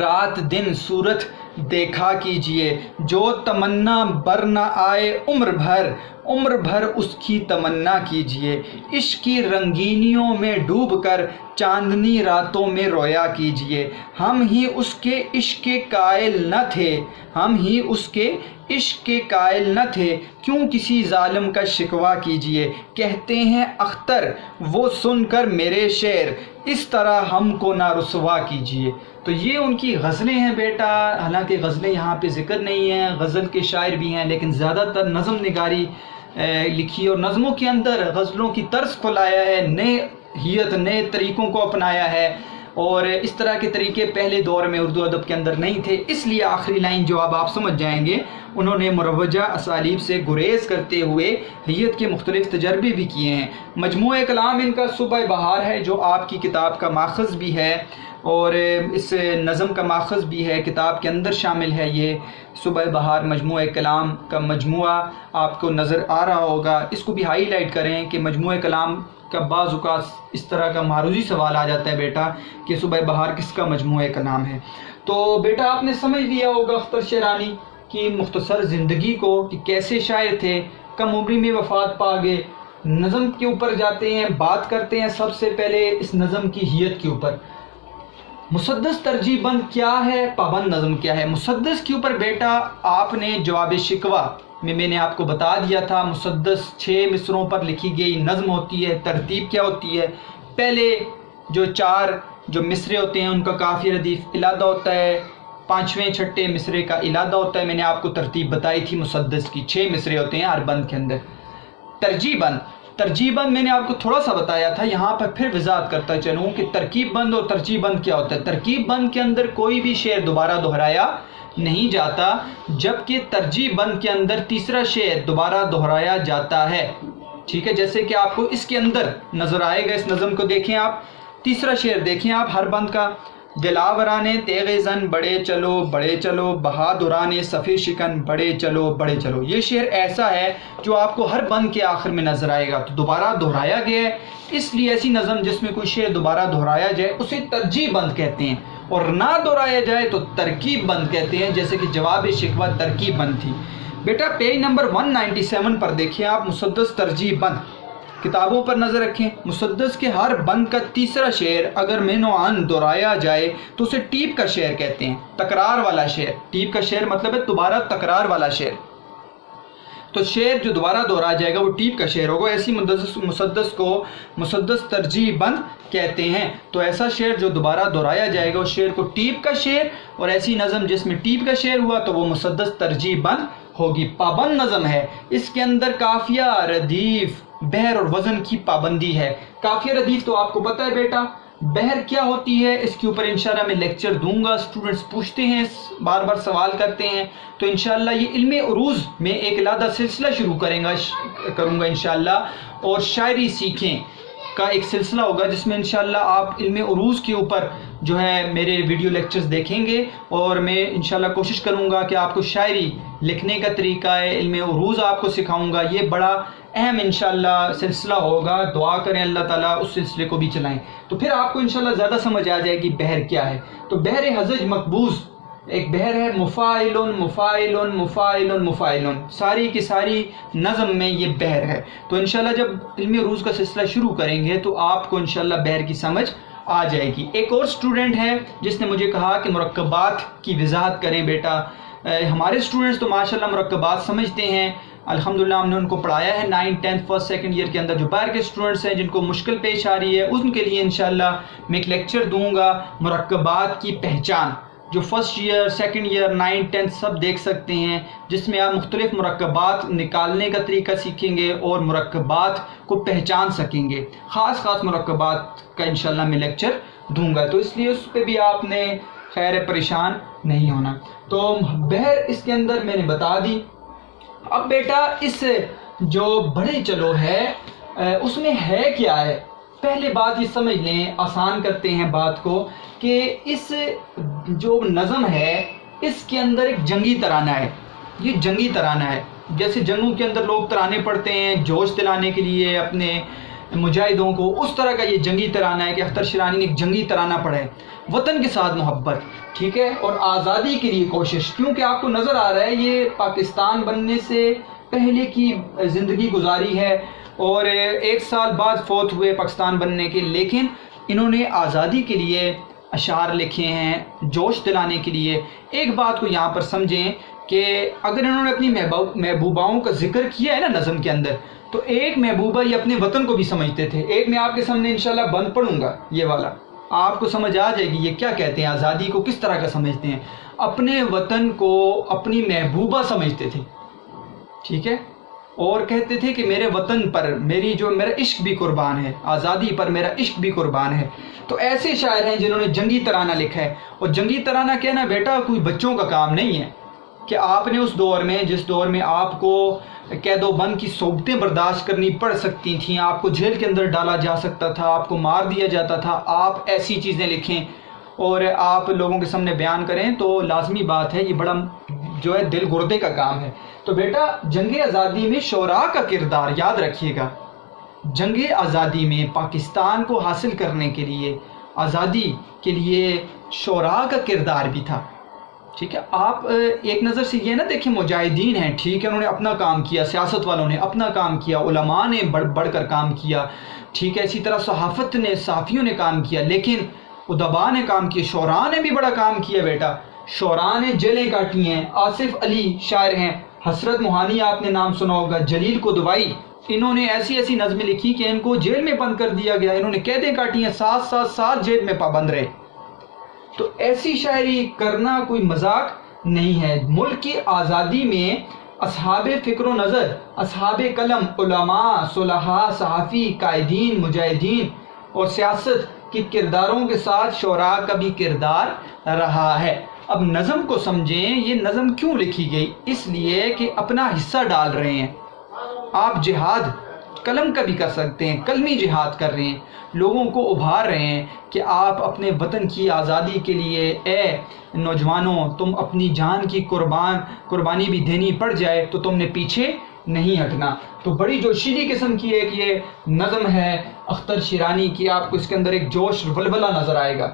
رات دن صورت دیکھا کیجئے. جو تمنا بر نہ آئے عمر بھر اس کی تمنا کیجئے. عشق کی رنگینیوں میں ڈوب کر چاندنی راتوں میں رویا کیجئے. ہم ہی اس کے عشق کے قائل نہ تھے، ہم ہی اس کے عشق کے قائل نہ تھے، کیوں کسی ظالم کا شکوہ کیجئے. کہتے ہیں اختر وہ سن کر میرے شعر، اس طرح ہم کو نہ رسوا کیجئے. تو یہ ان کی غزلیں ہیں بیٹا. حالانکہ غزلیں یہاں پہ ذکر نہیں ہیں، غزل کے شاعر بھی ہیں، لیکن زیادہ تر نظم نگاری لکھی اور نظموں کے اندر غزلوں کی طرز کو لایا ہے، نئے طریقوں کو اپنایا ہے. اور اس طرح کے طریقے پہلے دور میں اردو ادب کے اندر نہیں تھے. اس لیے آخری لائن جو اب آپ سمجھ جائیں گے، انہوں نے مروجہ اسالیب سے گریز کرتے ہوئے حیت کے مختلف تجربے بھی کیے ہیں. مجموعہ کلام ان کا صبح بہار ہے جو آپ کی کتاب کا ماخذ بھی ہے اور اس نظم کا ماخذ بھی ہے، کتاب کے اندر شامل ہے. یہ صبح بہار مجموعہ کلام کا مجموعہ آپ کو نظر آ رہا ہوگا. اس کو بھی ہائی لائٹ کریں کہ مجموعہ کلام کا بعض اوقات اس طرح کا معروضی سوال آ جاتا ہے بیٹا کہ صبح بہار کس کا مجموعہ کلام ہے. تو بیٹا آپ نے سمجھ لیا ہوگا اختر شیرانی کی مختصر زندگی کو کہ کیسے شاعر تھے، کم عمری میں وفات پا گئے. نظم کے اوپر جاتے ہیں، بات کرتے ہیں سب سے پہلے اس نظم کی حیت کے اوپر. مسدس ترجیح بند کیا ہے، پابند نظم کیا ہے. مسدس کے اوپر بیٹا آپ نے جواب شکوہ میں نے آپ کو بتا دیا تھا. مسدس 6 مصروں پر لکھی گئی نظم ہوتی ہے. ترتیب کیا ہوتی ہے، پہلے جو 4 جو مصرے ہوتے ہیں ان کا قافیہ ردیف علادہ ہوتا ہے، 5ویں 6ٹھے مصرے کا علادہ ہوتا ہے. میں نے آپ کو ترتیب بتائی تھی مسدس کی. 6 مصرے ہوتے ہیں ہر بند کے اندر. ترجیح بند میں نے آپ کو تھوڑا سا بتایا تھا، یہاں پر پھر وضاحت کرتا چلوں کہ ترکیب بند اور ترجیح بند کیا ہوتا ہے. ترکیب بند کے اندر کوئی بھی شعر دوبارہ دہرایا نہیں جاتا، جبکہ ترجیح بند کے اندر تیسرا شعر دوبارہ دہرایا جاتا ہے. ٹھیک ہے، جیسے کہ آپ کو اس کے اندر نظر آئے گا. اس نظم کو دیکھیں آپ، تیسرا شعر دیکھیں آپ ہر بند کا. دلاورانے تیغ زن بڑے چلو بہادرانے صفی شکن بڑے چلو. یہ شعر ایسا ہے جو آپ کو ہر بند کے آخر میں نظر آئے گا. تو دوبارہ دہرایا گیا ہے، اس لیے ایسی نظم جس میں کوئی شعر دوبارہ دہرایا جائے اسے ترجیح بند کہتے ہیں، اور نہ دہرایا جائے تو ترکیب بند کہتے ہیں. جیسے کہ جواب شکوہ ترکیب بند تھی. بیٹا پیج نمبر 197 پر دیکھیں آپ مسدس ترجیح بند. کتابوں پر نظر رکھیں. مسدس کے ہر بند کا تیسرا شعر اگر من و عن دہرایا جائے تو اسے ٹیپ کا شعر کہتے ہیں، تکرار والا شعر. ٹیپ کا شعر مطلب ہے دوبارہ تکرار والا شعر. تو شعر جو دوبارہ دہرایا جائے گا وہ ٹیپ کا شعر ہوگا. ایسی مسدس کو مسدس ترجیح بند کہتے ہیں. تو ایسا شعر جو دوبارہ دہرایا جائے گا اس شعر کو ٹیپ کا شعر، اور ایسی نظم جس میں ٹیپ کا شعر ہوا تو وہ مسدس ترجیح بند ہوگی. پابند نظم ہے، اس کے اندر قافیہ ردیف بحر اور وزن کی پابندی ہے. قافیہ ردیف تو آپ کو پتہ ہے بیٹا، بحر کیا ہوتی ہے اس کے اوپر انشاءاللہ میں لیکچر دوں گا. اسٹوڈنٹس پوچھتے ہیں، بار بار سوال کرتے ہیں، تو انشاءاللہ یہ علم عروض میں ایک علیحدہ سلسلہ شروع کروں گا انشاءاللہ. اور شاعری سیکھیں کا ایک سلسلہ ہوگا جس میں انشاءاللہ آپ علم عروض کے اوپر جو ہے میرے ویڈیو لیکچرز دیکھیں گے، اور میں انشاءاللہ کوشش کروں گا کہ آپ کو شاعری لکھنے کا طریقہ ہے، علم عروض آپ کو سکھاؤں گا۔ یہ بڑا اہم انشاءاللہ سلسلہ ہوگا، دعا کریں اللہ تعالیٰ اس سلسلے کو بھی چلائیں، تو پھر آپ کو انشاءاللہ زیادہ سمجھ آ جائے گی بحر کیا ہے۔ تو بحر ہزج مقبوض ایک بحر ہے، مفاعل مفاعل مفاعل مفاعل، ساری کی ساری نظم میں یہ بحر ہے۔ تو انشاءاللہ جب علم عروض کا سلسلہ شروع کریں گے تو آپ کو انشاءاللہ بحر کی سمجھ آ جائے گی۔ ایک اور سٹوڈنٹ ہے جس نے مجھے کہا کہ مرکبات کی وضاحت کریں بیٹا۔ ہمارے سٹوڈنٹس تو ماشاءاللہ مرکبات سمجھتے ہیں، الحمدللہ ہم نے ان کو پڑھایا ہے 9th 10th 1st 2nd year کے اندر۔ جو باہر کے سٹوڈنٹس ہیں جن کو مشکل پیش آ رہی ہے ان کے لیے انشاءاللہ میں ایک لیکچر دوں گا مرکبات کی پہچان، جو 1st year 2nd year 9th 10th سب دیکھ سکتے ہیں، جس میں آپ مختلف مرکبات نکالنے کا طریقہ سیکھیں گے اور مرکبات کو پہچان سکیں گے۔ خاص مرکبات کا انشاءاللہ میں لیکچر دوں گا، تو اس لیے اس پہ بھی آپ نے خیر پریشان نہیں ہونا۔ تو بحر اس کے اندر میں نے بتا دی۔ اب بیٹا اس جو بڑے چلو ہے اس میں ہے کیا ہے؟ پہلے بات یہ سمجھ لیں، آسان کرتے ہیں بات کو، کہ اس جو نظم ہے اس کے اندر ایک جنگی ترانہ ہے۔ یہ جنگی ترانہ ہے، جیسے جنگوں کے اندر لوگ ترانے پڑھتے ہیں جوش دلانے کے لیے اپنے مجاہدوں کو، اس طرح کا یہ جنگی ترانہ ہے کہ اختر شیرانی نے ایک جنگی ترانہ پڑھا ہے۔ وطن کے ساتھ محبت، ٹھیک ہے، اور آزادی کے لیے کوشش، کیونکہ آپ کو نظر آ رہا ہے یہ پاکستان بننے سے پہلے کی زندگی گزاری ہے، اور 1 سال بعد فوت ہوئے پاکستان بننے کے، لیکن انہوں نے آزادی کے لیے اشعار لکھے ہیں جوش دلانے کے لیے۔ ایک بات کو یہاں پر سمجھیں کہ اگر انہوں نے اپنی محبوباؤں کا ذکر کیا ہے نا نظم کے اندر، تو ایک محبوبہ یہ اپنے وطن کو بھی سمجھتے تھے۔ ایک میں آپ کے سامنے انشاءاللہ بند پڑھوں گا، یہ والا آپ کو سمجھ آ جائے گی یہ کیا کہتے ہیں، آزادی کو کس طرح کا سمجھتے ہیں۔ اپنے وطن کو اپنی محبوبہ سمجھتے تھے، ٹھیک ہے، اور کہتے تھے کہ میرے وطن پر میرا عشق بھی قربان ہے، آزادی پر میرا عشق بھی قربان ہے۔ تو ایسے شاعر ہیں جنہوں نے جنگی ترانہ لکھا ہے، اور جنگی ترانہ کہنا بیٹا کوئی بچوں کا کام نہیں ہے کہ آپ نے اس دور میں، جس دور میں آپ کو قید و بند کی صعوبتیں برداشت کرنی پڑ سکتی تھیں، آپ کو جیل کے اندر ڈالا جا سکتا تھا، آپ کو مار دیا جاتا تھا، آپ ایسی چیزیں لکھیں اور آپ لوگوں کے سامنے بیان کریں، تو لازمی بات ہے یہ بڑا جو ہے دل گردے کا کام ہے۔ تو بیٹا جنگ آزادی میں شعراء کا کردار یاد رکھیے گا، جنگ آزادی میں پاکستان کو حاصل کرنے کے لیے، آزادی کے لیے شعراء کا کردار بھی تھا، ٹھیک ہے۔ آپ ایک نظر سے یہ نہ دیکھیں مجاہدین ہیں، ٹھیک ہے، انہوں نے اپنا کام کیا، سیاست والوں نے اپنا کام کیا، علماء نے بڑھ کر کام کیا، ٹھیک ہے، اسی طرح صحافت نے، صحافیوں نے کام کیا، لیکن ادباء نے کام کیا، شعراء نے بھی بڑا کام کیا بیٹا۔ شعراء نے جیلیں کاٹی ہیں، آصف علی شاعر ہیں، حسرت موہانی آپ نے نام سنا ہوگا، جلیل قدوائی، انہوں نے ایسی ایسی نظمیں لکھی کہ ان کو جیل میں بند کر دیا گیا، انہوں نے قیدیں کاٹی ہیں، 7 سال جیل میں پابند رہے۔ تو ایسی شاعری کرنا کوئی مذاق نہیں ہے۔ ملک کی آزادی میں اصحاب فکر و نظر، اصحاب قلم، علماء، صلحاء، صحافی، قائدین، مجاہدین اور سیاست کے کرداروں کے ساتھ شعراء کا بھی کردار رہا ہے۔ اب نظم کو سمجھیں، یہ نظم کیوں لکھی گئی؟ اس لیے کہ اپنا حصہ ڈال رہے ہیں آپ، جہاد قلم کا بھی کر سکتے ہیں، قلمی جہاد کر رہے ہیں، لوگوں کو ابھار رہے ہیں کہ آپ اپنے وطن کی آزادی کے لیے، اے نوجوانوں تم اپنی جان کی قربانی بھی دینی پڑ جائے تو تم نے پیچھے نہیں ہٹنا۔ تو بڑی جوشیلی قسم کی ایک یہ نظم ہے اختر شیرانی کی، آپ کو اس کے اندر ایک جوش ولولہ نظر آئے گا۔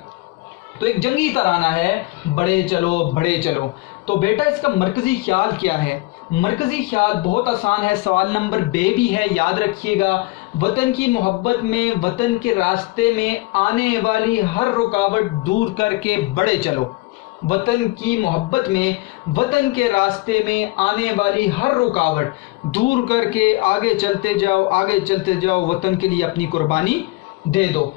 تو ایک جنگی ترانہ ہے، بڑے چلو بڑے چلو۔ تو بیٹا اس کا مرکزی خیال کیا ہے؟ مرکزی خیال بہت آسان ہے، سوال نمبر بے بھی ہے، یاد رکھیے گا۔ وطن کی محبت میں، وطن کے راستے میں آنے والی ہر رکاوٹ دور کر کے بڑھے چلو۔ وطن کی محبت میں، وطن کے راستے میں آنے والی ہر رکاوٹ دور کر کے آگے چلتے جاؤ، آگے چلتے جاؤ، وطن کے لیے اپنی قربانی دے دو۔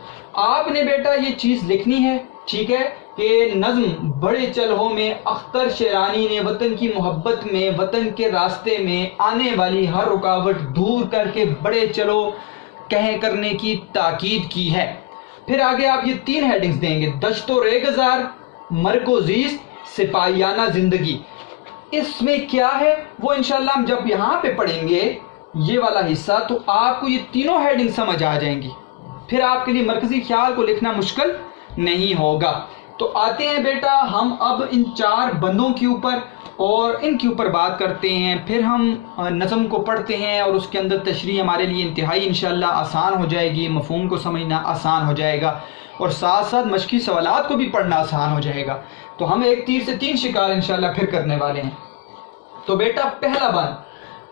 آپ نے بیٹا یہ چیز لکھنی ہے، ٹھیک ہے، کہ نظم بڑے چلو میں اختر شیرانی نے وطن کی محبت میں، وطن کے راستے میں آنے والی ہر رکاوٹ دور کر کے بڑے چلو کہیں کرنے کی تاکید کی ہے۔ پھر آگے آپ یہ 3 ہیڈنگز دیں گے، دشت و ریگزار، مرگ و زیست، سپاہیانہ زندگی۔ اس میں کیا ہے وہ انشاءاللہ ہم جب یہاں پہ پڑھیں گے یہ والا حصہ تو آپ کو یہ تینوں ہیڈنگ سمجھ آ جائیں گی، پھر آپ کے لیے مرکزی خیال کو لکھنا مشکل نہیں ہوگا۔ تو آتے ہیں بیٹا ہم اب ان 4 بندوں کے اوپر اور ان کے اوپر بات کرتے ہیں، پھر ہم نظم کو پڑھتے ہیں اور اس کے اندر تشریح ہمارے لیے انتہائی انشاءاللہ آسان ہو جائے گی، مفہوم کو سمجھنا آسان ہو جائے گا اور ساتھ ساتھ مشقی سوالات کو بھی پڑھنا آسان ہو جائے گا۔ تو ہم ایک تیر سے 3 شکار انشاءاللہ پھر کرنے والے ہیں۔ تو بیٹا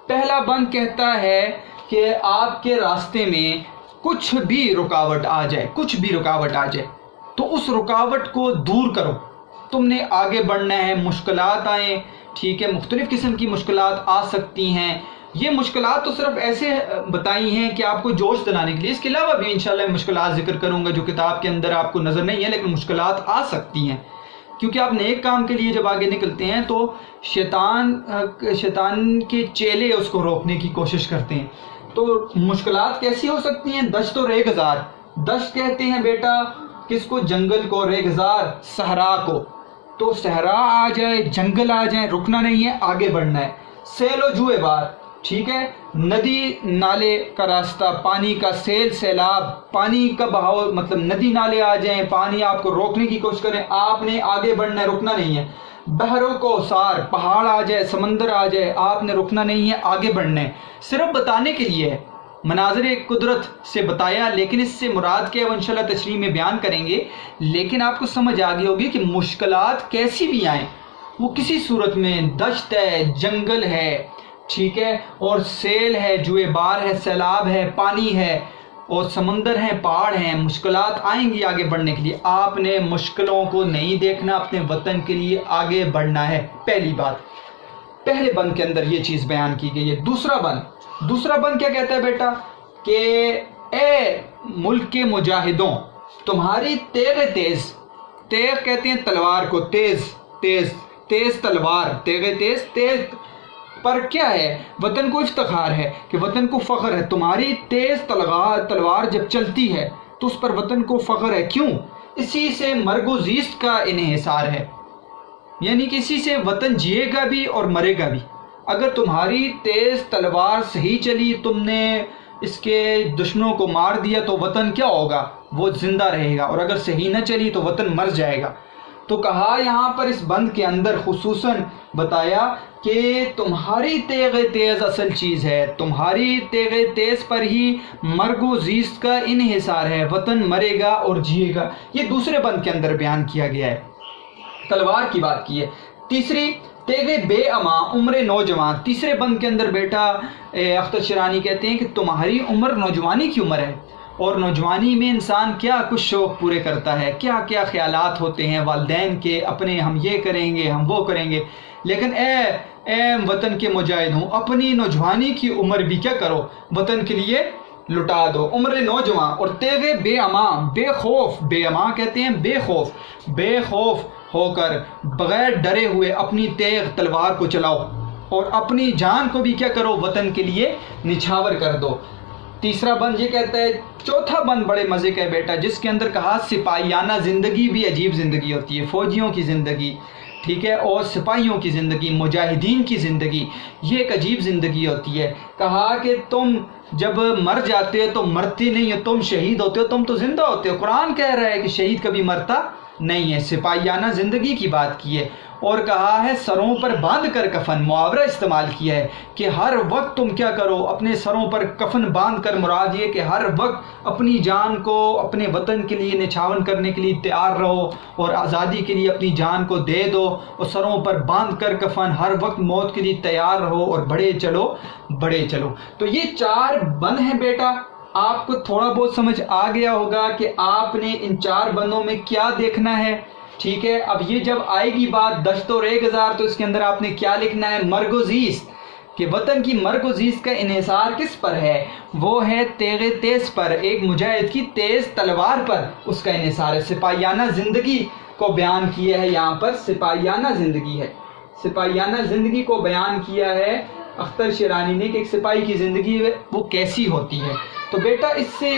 پہلا بند کہتا ہے کہ آپ کے راستے میں کچھ بھی رکاوٹ آ جائے تو اس رکاوٹ کو دور کرو۔ تم نے آگے بڑھنا ہے، مشکلات آئیں، ٹھیک ہے، مختلف قسم کی مشکلات آ سکتی ہیں۔ یہ مشکلات تو صرف ایسے بتائی ہیں کہ آپ کو جوش دلانے کے لیے، اس کے علاوہ بھی انشاءاللہ میں مشکلات ذکر کروں گا جو کتاب کے اندر آپ کو نظر نہیں ہے، لیکن مشکلات آ سکتی ہیں کیونکہ آپ نیک کام کے لیے جب آگے نکلتے ہیں تو شیطان کے چیلے اس کو روکنے کی کوشش کرتے ہیں۔ تو مشکلات کیسی ہو سکتی ہیں؟ دشت و ریگزار۔ دشت کہتے ہیں بیٹا کس کو؟ جنگل کو، ریگزار صحرا کو۔ تو صحرا آ جائے، جنگل آ جائے، رکنا نہیں ہے، آگے بڑھنا ہے۔ سیل و جوئے بار، ٹھیک ہے، ندی نالے کا راستہ، پانی کا سیل، سیلاب، پانی کا بہاؤ، مطلب ندی نالے آ جائیں، پانی آپ کو روکنے کی کوشش کریں، آپ نے آگے بڑھنا ہے، رکنا نہیں ہے۔ بحروں کو سار، پہاڑ آ جائے، سمندر آ جائے، آپ نے رکنا نہیں ہے، آگے بڑھنا ہے۔ صرف بتانے کے لیے ہے، مناظر قدرت سے بتایا، لیکن اس سے مراد کیا ہے وہ انشاءاللہ تشریح میں بیان کریں گے۔ لیکن آپ کو سمجھ آ گئی ہوگی کہ مشکلات کیسی بھی آئیں، وہ کسی صورت میں دشت ہے، جنگل ہے، ٹھیک ہے، اور سیل ہے، جوئے بار ہے، سیلاب ہے، پانی ہے اور سمندر ہیں، پہاڑ ہیں، مشکلات آئیں گی آگے بڑھنے کے لیے۔ آپ نے مشکلوں کو نہیں دیکھنا، اپنے وطن کے لیے آگے بڑھنا ہے۔ پہلی بات، پہلے بند کے اندر یہ چیز بیان کی گئی ہے۔ دوسرا بند کیا کہتا ہے بیٹا کہ اے ملک کے مجاہدوں، تمہاری تیغ کہتے ہیں تلوار کو، تیز تلوار، تیز پر کیا ہے؟ وطن کو افتخار ہے، کہ وطن کو فخر ہے۔ تمہاری تیز تلوار جب چلتی ہے تو اس پر وطن کو فخر ہے۔ کیوں؟ اسی سے مرگ و زیست کا انحصار ہے، یعنی کہ اسی سے وطن جیے گا بھی اور مرے گا بھی۔ اگر تمہاری تیز تلوار صحیح چلی، تم نے اس کے دشمنوں کو مار دیا تو وطن کیا ہوگا؟ وہ زندہ رہے گا، اور اگر صحیح نہ چلی تو وطن مر جائے گا۔ تو کہا یہاں پر اس بند کے اندر خصوصاً بتایا کہ تمہاری تیغ تیز اصل چیز ہے، تمہاری تیغ تیز پر ہی مرگ و زیست کا انحصار ہے، وطن مرے گا اور جیے گا۔ یہ دوسرے بند کے اندر بیان کیا گیا ہے، تلوار کی بات کی ہے۔ تیسری، تیغ بے اما، عمر نوجوان۔ تیسرے بند کے اندر بیٹا اختر شیرانی کہتے ہیں کہ تمہاری عمر نوجوانی کی عمر ہے، اور نوجوانی میں انسان کیا کچھ شوق پورے کرتا ہے، کیا کیا خیالات ہوتے ہیں والدین کے، اپنے ہم یہ کریں گے، ہم وہ کریں گے۔ لیکن اے وطن کے مجاہدوں، اپنی نوجوانی کی عمر بھی کیا کرو؟ وطن کے لیے لٹا دو۔ عمر نوجوان اور تیغ بے اما، بے خوف، بے اما کہتے ہیں بے خوف ہو کر، بغیر ڈرے ہوئے اپنی تیغ تلوار کو چلاؤ اور اپنی جان کو بھی کیا کرو؟ وطن کے لیے نچھاور کر دو۔ تیسرا بند یہ کہتا ہے۔ چوتھا بند بڑے مزے کا ہے بیٹا، جس کے اندر کہا سپاہیانہ زندگی بھی عجیب زندگی ہوتی ہے، فوجیوں کی زندگی، ٹھیک ہے، اور سپاہیوں کی زندگی، مجاہدین کی زندگی، یہ ایک عجیب زندگی ہوتی ہے۔ کہا کہ تم جب مر جاتے ہو تو مرتے نہیں ہو، تم شہید ہوتے ہو، تم تو زندہ ہوتے ہو۔ قرآن کہہ رہا ہے کہ شہید کبھی مرتا نہیں ہے۔ سپاہیانہ زندگی کی بات کی ہے، اور کہا ہے سروں پر باندھ کر کفن، محاورہ استعمال کیا ہے کہ ہر وقت تم کیا کرو؟ اپنے سروں پر کفن باندھ کر، مراد یہ کہ ہر وقت اپنی جان کو اپنے وطن کے لیے نچھاون کرنے کے لیے تیار رہو، اور آزادی کے لیے اپنی جان کو دے دو، اور سروں پر باندھ کر کفن، ہر وقت موت کے لیے تیار رہو اور بڑھے چلو۔ تو یہ 4 بند ہیں بیٹا۔ آپ کو تھوڑا بہت سمجھ آ گیا ہوگا کہ آپ نے ان 4 بندوں میں کیا دیکھنا ہے، ٹھیک ہے۔ اب یہ جب آئے گی بات دشت و ریگزار، تو اس کے اندر آپ نے کیا لکھنا ہے؟ مرگ و زیست، کہ وطن کی مرگ و زیست کا انحصار کس پر ہے؟ وہ ہے تیغ تیز پر، ایک مجاہد کی تیز تلوار پر اس کا انحصار ہے۔ سپاہیانہ زندگی کو بیان کیا ہے یہاں پر، سپاہیانہ زندگی ہے، سپاہیانہ زندگی کو بیان کیا ہے اختر شیرانی نے کہ ایک سپاہی کی زندگی وہ کیسی ہوتی ہے۔ تو بیٹا اس سے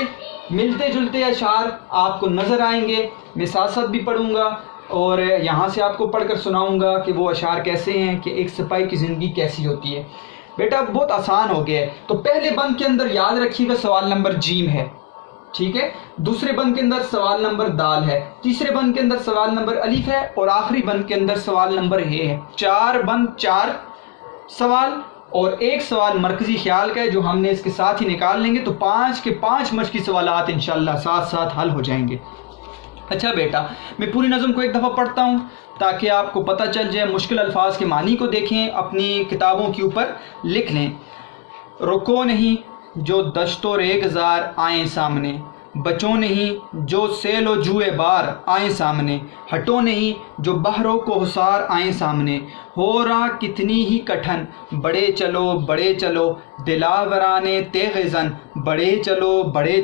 ملتے جلتے اشعار آپ کو نظر آئیں گے، میں ساتھ ساتھ بھی پڑھوں گا اور یہاں سے آپ کو پڑھ کر سناؤں گا کہ وہ اشعار کیسے ہیں، کہ ایک سپاہی کی زندگی کیسی ہوتی ہے۔ بیٹا بہت آسان ہو گیا ہے۔ تو پہلے بند کے اندر یاد رکھیے گا سوال نمبر ج ہے، ٹھیک ہے. دوسرے بند کے اندر سوال نمبر دال ہے, تیسرے بند کے اندر سوال نمبر الف ہے, اور آخری بند کے اندر سوال نمبر ہے. 4 بند 4 سوال اور ایک سوال مرکزی خیال کا ہے جو ہم نے اس کے ساتھ ہی نکال لیں گے, تو 5 کے 5 مشقی سوالات انشاءاللہ ساتھ ساتھ حل ہو جائیں گے. اچھا بیٹا, میں پوری نظم کو ایک دفعہ پڑھتا ہوں تاکہ آپ کو پتہ چل جائے. مشکل الفاظ کے معنی کو دیکھیں, اپنی کتابوں کے اوپر لکھ لیں. رکو نہیں جو دشت و ریگزار آئیں سامنے, بچو نہیں جو سیل و جوئے بار آئیں سامنے, ہٹو نہیں جو بحر و کوہسار آئیں سامنے, ہو رہا کتنی ہی کٹھن بڑے چلو دلاوران تیغ زن, بڑے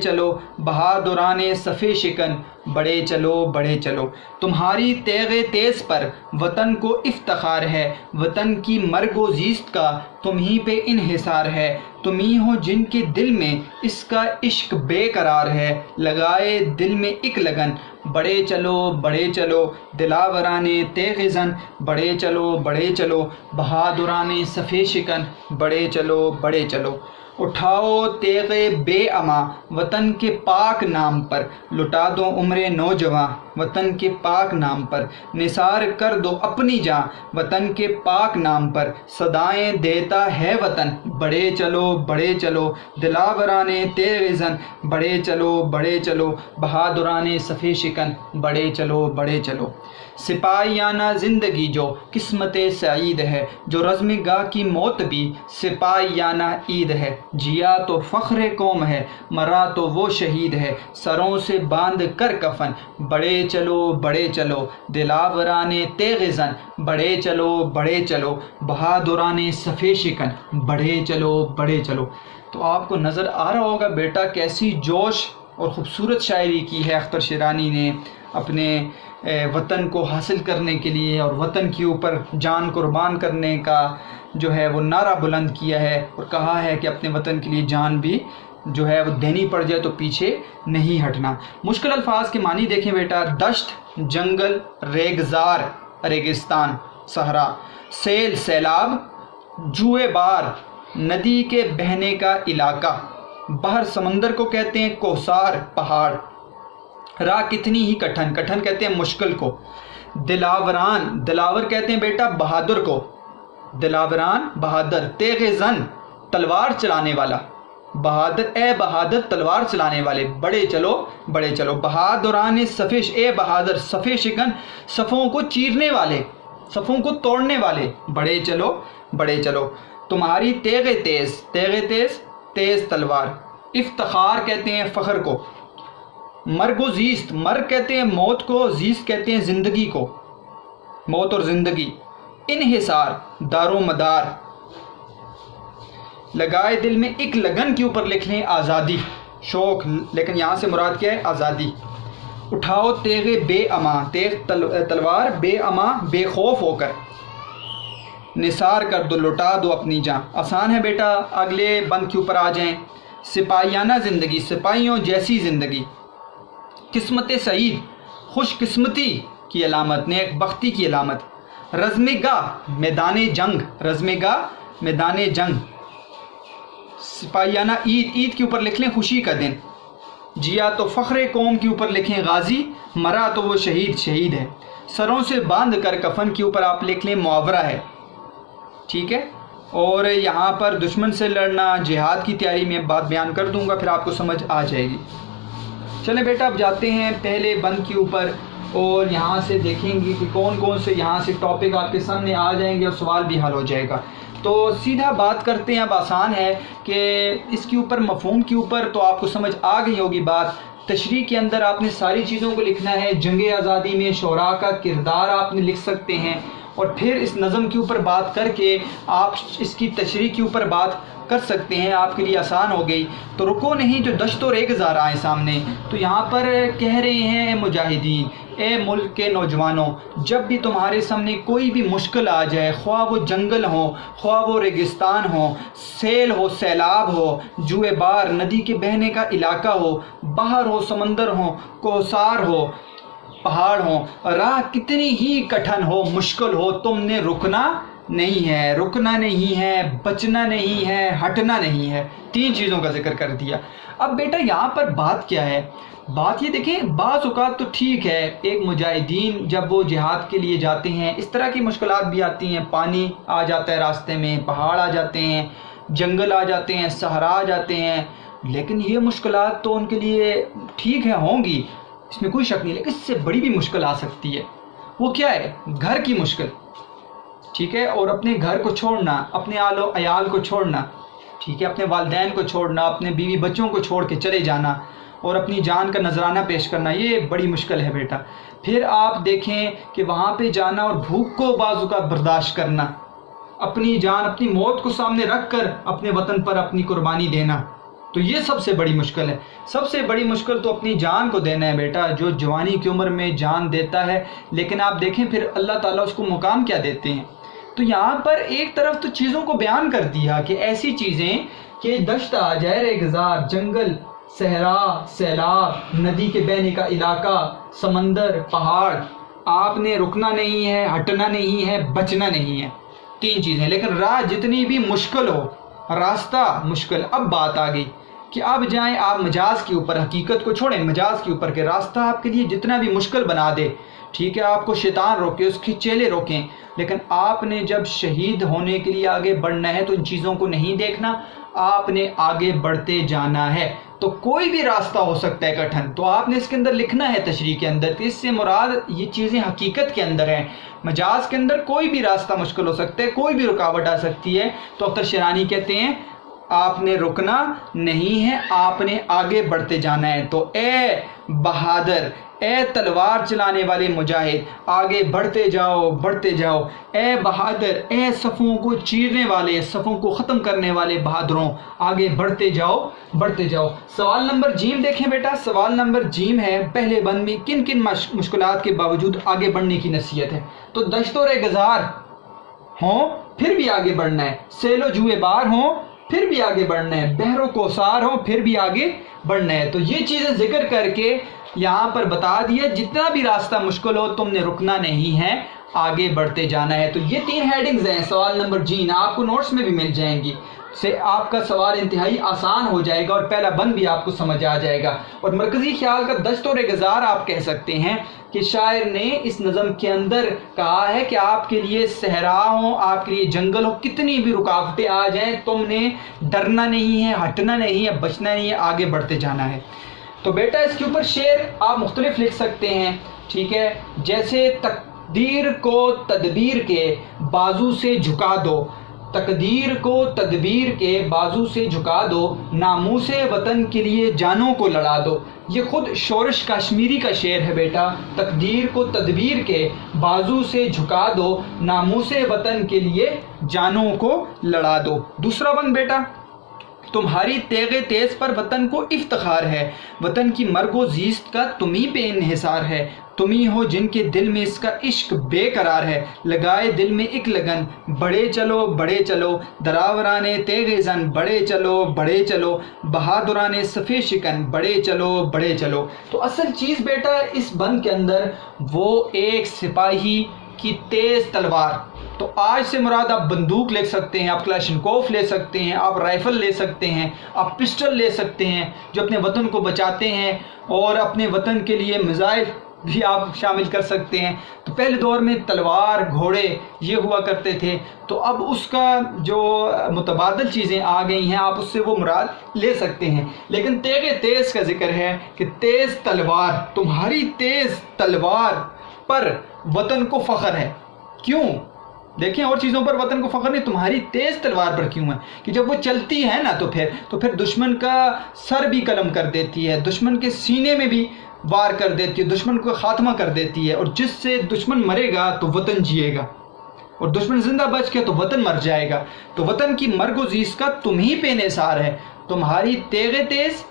چلو بہادران صفے شکن, بڑے چلو. تمہاری تیغ تیز پر وطن کو افتخار ہے, وطن کی مرگ و زیست کا تمہیں پہ انحصار ہے, تمہیں ہو جن کے دل میں اس کا عشق بے قرار ہے, لگائے دل میں ایک لگن, بڑے چلو دلاوران تیغ زن, بڑے چلو بہادران صفے شکن, بڑے چلو. اٹھاؤ تیغ بے اما وطن کے پاک نام پر, لٹا دو عمر نوجواں وطن کے پاک نام پر, نثار کر دو اپنی جاں وطن کے پاک نام پر, صدائیں دیتا ہے وطن, بڑے چلو دلاوران تیغ زن, بڑے چلو بہادران صفے شکن, بڑے چلو. سپاہیانہ زندگی جو قسمت سعید ہے, جو رزم گاہ کی موت بھی سپاہیانہ عید ہے, جیا تو فخر قوم ہے, مرا تو وہ شہید ہے, سروں سے باندھ کر کفن, بڑے چلو دلاوران تیغ زن, بڑے چلو بہادران صفے شکن, بڑے چلو. تو آپ کو نظر آ رہا ہوگا بیٹا کیسی جوش اور خوبصورت شاعری کی ہے اختر شیرانی نے اپنے وطن کو حاصل کرنے کے لیے, اور وطن کے اوپر جان قربان کرنے کا جو ہے وہ نعرہ بلند کیا ہے, اور کہا ہے کہ اپنے وطن کے لیے جان بھی جو ہے وہ دینی پڑ جائے تو پیچھے نہیں ہٹنا. مشکل الفاظ کے معنی دیکھیں بیٹا. دشت جنگل, ریگزار ریگستان صحرا, سیل سیلاب, جوئے بار ندی کے بہنے کا علاقہ, بحر سمندر کو کہتے ہیں, کوہسار پہاڑ, راہ کتنی ہی کٹھن کہتے ہیں مشکل کو, دلاور کہتے ہیں بیٹا بہادر کو, دلاوران بہادر, تیغ زن تلوار چلانے والا, بہادر تلوار چلانے والے, بڑے چلو بہادران صفیش, اے بہادر صفے شکن صفوں کو چیرنے والے, صفوں کو توڑنے والے, بڑے چلو. تمہاری تیغ تیز تلوار, افتخار کہتے ہیں فخر کو, مرگ و زیست, مرگ کہتے ہیں موت کو, زیست کہتے ہیں زندگی کو, موت اور زندگی, انحصار دار و مدار, لگائے دل میں ایک لگن کے اوپر لکھ لیں آزادی, شوق, لیکن یہاں سے مراد کیا ہے آزادی. اٹھاؤ تیغ بے اما, تلوار بے اما بے خوف ہو کر, نثار کر دو لٹا دو اپنی جاں. آسان ہے بیٹا, اگلے بند کے اوپر آ جائیں. سپاہیانہ زندگی, سپاہیوں جیسی زندگی. قسمت سعید, خوش قسمتی کی علامت, نیک بختی کی علامت. رزم گاہ میدان جنگ. سپاہیانہ عید کے اوپر لکھ لیں خوشی کا دن. جیا تو فخر قوم کے اوپر لکھیں غازی, مرا تو وہ شہید ہے. سروں سے باندھ کر کفن کے اوپر آپ لکھ لیں محاورہ ہے, ٹھیک ہے. اور یہاں پر دشمن سے لڑنا, جہاد کی تیاری میں بات بیان کر دوں گا, پھر آپ کو سمجھ آ جائے گی. چلیں بیٹا اب جاتے ہیں پہلے بند کے اوپر, اور یہاں سے دیکھیں گے کہ کون سے یہاں سے ٹاپک آپ کے سامنے آ جائیں گے اور سوال بھی حل ہو جائے گا. تو سیدھا بات کرتے ہیں. اب آسان ہے کہ اس کے اوپر مفہوم کے اوپر تو آپ کو سمجھ آ گئی ہوگی بات. تشریح کے اندر آپ نے ساری چیزوں کو لکھنا ہے. جنگ آزادی میں شعراء کا کردار آپ نے لکھ سکتے ہیں, اور پھر اس نظم کے اوپر بات کر کے آپ اس کی تشریح کے اوپر بات کر سکتے ہیں, آپ کے لیے آسان ہو گئی. تو رکو نہیں جو دشت و ریگزار آئیں سامنے, تو یہاں پر کہہ رہے ہیں مجاہدین, اے ملک کے نوجوانوں, جب بھی تمہارے سامنے کوئی بھی مشکل آ جائے, خواہ وہ جنگل ہو, خواہ وہ ریگستان ہو, سیل ہو, سیلاب ہو, جوئے بار ندی کے بہنے کا علاقہ ہو, بحر ہو, سمندر ہو, کوہسار ہو, پہاڑ ہو, راہ کتنی ہی کٹھن ہو, مشکل ہو, تم نے رکنا نہیں ہے، رکنا نہیں ہے، بچنا نہیں ہے، ہٹنا نہیں ہے، 3 چیزوں کا ذکر کر دیا۔ اب بیٹا یہاں پر بات کیا ہے؟ بات یہ دیکھیں، بعض اوقات تو ٹھیک ہے، ایک مجاہدین جب وہ جہاد کے لیے جاتے ہیں اس طرح کی مشکلات بھی آتی ہیں، پانی آ جاتا ہے راستے میں، پہاڑ آ جاتے ہیں، جنگل آ جاتے ہیں، صحرا آ جاتے ہیں، لیکن یہ مشکلات تو ان کے لیے ٹھیک ہے، ہوں گی، اس میں کوئی شک نہیں، لیکن اس سے بڑی بھی مشکل آ سکتی ہے۔ وہ کیا ہے؟ گھر کی مشکل، ٹھیک ہے، اور اپنے گھر کو چھوڑنا، اپنے آل و عیال کو چھوڑنا، ٹھیک ہے، اپنے والدین کو چھوڑنا، اپنے بیوی بچوں کو چھوڑ کے چلے جانا اور اپنی جان کا نذرانہ پیش کرنا، یہ بڑی مشکل ہے بیٹا۔ پھر آپ دیکھیں کہ وہاں پہ جانا اور بھوک کو بعض اوقات برداشت کرنا، اپنی جان، اپنی موت کو سامنے رکھ کر اپنے وطن پر اپنی قربانی دینا، تو یہ سب سے بڑی مشکل ہے۔ سب سے بڑی مشکل تو اپنی جان کو دینا ہے بیٹا، جو جوانی کی عمر میں جان دیتا ہے، لیکن آپ دیکھیں پھر اللہ تعالیٰ اس کو مقام کیا دیتے ہیں۔ تو یہاں پر ایک طرف تو چیزوں کو بیان کر دیا کہ ایسی چیزیں کہ دشتہ، زہر گزار، جنگل، صحرا، سیلاب، ندی کے بہنے کا علاقہ، سمندر، پہاڑ، آپ نے رکنا نہیں ہے، ہٹنا نہیں ہے، بچنا نہیں ہے، 3 چیزیں۔ لیکن راہ جتنی بھی مشکل ہو، راستہ مشکل، اب بات آ گئی کہ اب جائیں آپ مجاز کے اوپر، حقیقت کو چھوڑیں، مجاز کے اوپر، کہ راستہ آپ کے لیے جتنا بھی مشکل بنا دے، ٹھیک ہے، آپ کو شیطان روکے، اس کے چیلے روکیں، لیکن آپ نے جب شہید ہونے کے لیے آگے بڑھنا ہے تو ان چیزوں کو نہیں دیکھنا، آپ نے آگے بڑھتے جانا ہے۔ تو کوئی بھی راستہ ہو سکتا ہے کٹھن، تو آپ نے اس کے اندر لکھنا ہے تشریح کے اندر کہ اس سے مراد یہ چیزیں حقیقت کے اندر ہیں، مجاز کے اندر کوئی بھی راستہ مشکل ہو سکتا ہے، کوئی بھی رکاوٹ آ سکتی ہے۔ تو اختر شیرانی کہتے ہیں آپ نے رکنا نہیں ہے، آپ نے آگے بڑھتے جانا ہے۔ تو اے بہادر، اے تلوار چلانے والے مجاہد، آگے بڑھتے جاؤ، بڑھتے جاؤ، اے بہادر، اے صفوں کو چیرنے والے، صفوں کو ختم کرنے والے بہادروں، آگے بڑھتے جاؤ، بڑھتے جاؤ۔ سوال نمبر جیم دیکھیں بیٹا، سوال نمبر جیم ہے پہلے بند میں کن کن مشکلات کے باوجود آگے بڑھنے کی نصیحت ہے؟ تو دشت و گزار ہوں پھر بھی آگے بڑھنا ہے، سیل و جوئے بار ہوں پھر بھی آگے بڑھنا ہے، بحر و کوثار ہوں پھر بھی آگے بڑھنا ہے۔ تو یہ چیزیں ذکر کر کے یہاں پر بتا دیا جتنا بھی راستہ مشکل ہو تم نے رکنا نہیں ہے، آگے بڑھتے جانا ہے۔ تو یہ 3 ہیڈنگز ہیں سوال نمبر جین، آپ کو نوٹس میں بھی مل جائیں گی، سے آپ کا سوال انتہائی آسان ہو جائے گا اور پہلا بند بھی آپ کو سمجھ آ جائے گا۔ اور مرکزی خیال کا دشت و گزار آپ کہہ سکتے ہیں کہ شاعر نے اس نظم کے اندر کہا ہے کہ آپ کے لیے صحرا ہو، آپ کے لیے جنگل ہو، کتنی بھی رکاوٹیں آ جائیں تم نے ڈرنا نہیں ہے، ہٹنا نہیں ہے، بچنا نہیں ہے، آگے بڑھتے جانا ہے۔ تو بیٹا اس کے اوپر شعر آپ مختلف لکھ سکتے ہیں، ٹھیک ہے، جیسے تقدیر کو تدبیر کے بازو سے جھکا دو، تقدیر کو تدبیر کے بازو سے جھکا دو، ناموس وطن کے لیے جانوں کو لڑا دو۔ یہ خود شورش کشمیری کا شعر ہے بیٹا، تقدیر کو تدبیر کے بازو سے جھکا دو، ناموس وطن کے لیے جانوں کو لڑا دو۔ دوسرا بند بیٹا، تمہاری تیغ تیز پر وطن کو افتخار ہے، وطن کی مرگ و زیست کا تمہیں پہ انحصار ہے، تمہیں ہو جن کے دل میں اس کا عشق بے قرار ہے، لگائے دل میں ایک لگن، بڑے چلو بڑے چلو، دراورانے تیغ زن، بڑے چلو بڑے چلو، بہادرانے صفے شکن، بڑے چلو بڑے چلو۔ تو اصل چیز بیٹا اس بند کے اندر وہ ایک سپاہی کی تیز تلوار، تو آج سے مراد آپ بندوق لے سکتے ہیں، آپ کلاشنکوف لے سکتے ہیں، آپ رائفل لے سکتے ہیں، آپ پسٹل لے سکتے ہیں، جو اپنے وطن کو بچاتے ہیں، اور اپنے وطن کے لیے میزائل بھی آپ شامل کر سکتے ہیں۔ تو پہلے دور میں تلوار، گھوڑے یہ ہوا کرتے تھے، تو اب اس کا جو متبادل چیزیں آ گئی ہیں آپ اس سے وہ مراد لے سکتے ہیں۔ لیکن تیغ تیز کا ذکر ہے کہ تیز تلوار، تمہاری تیز تلوار پر وطن کو فخر ہے۔ کیوں؟ دیکھیں اور چیزوں پر وطن کو فخر نہیں، تمہاری تیز تلوار پر کیوں ہے کہ جب وہ چلتی ہے نا تو پھر دشمن کا سر بھی قلم کر دیتی ہے، دشمن کے سینے میں بھی وار کر دیتی ہے، دشمن کو خاتمہ کر دیتی ہے، اور جس سے دشمن مرے گا تو وطن جیے گا، اور دشمن زندہ بچ کے تو وطن مر جائے گا۔ تو وطن کی مرگ و زیست کا تمہیں پہ انحصار ہے، تمہاری تیغ تیز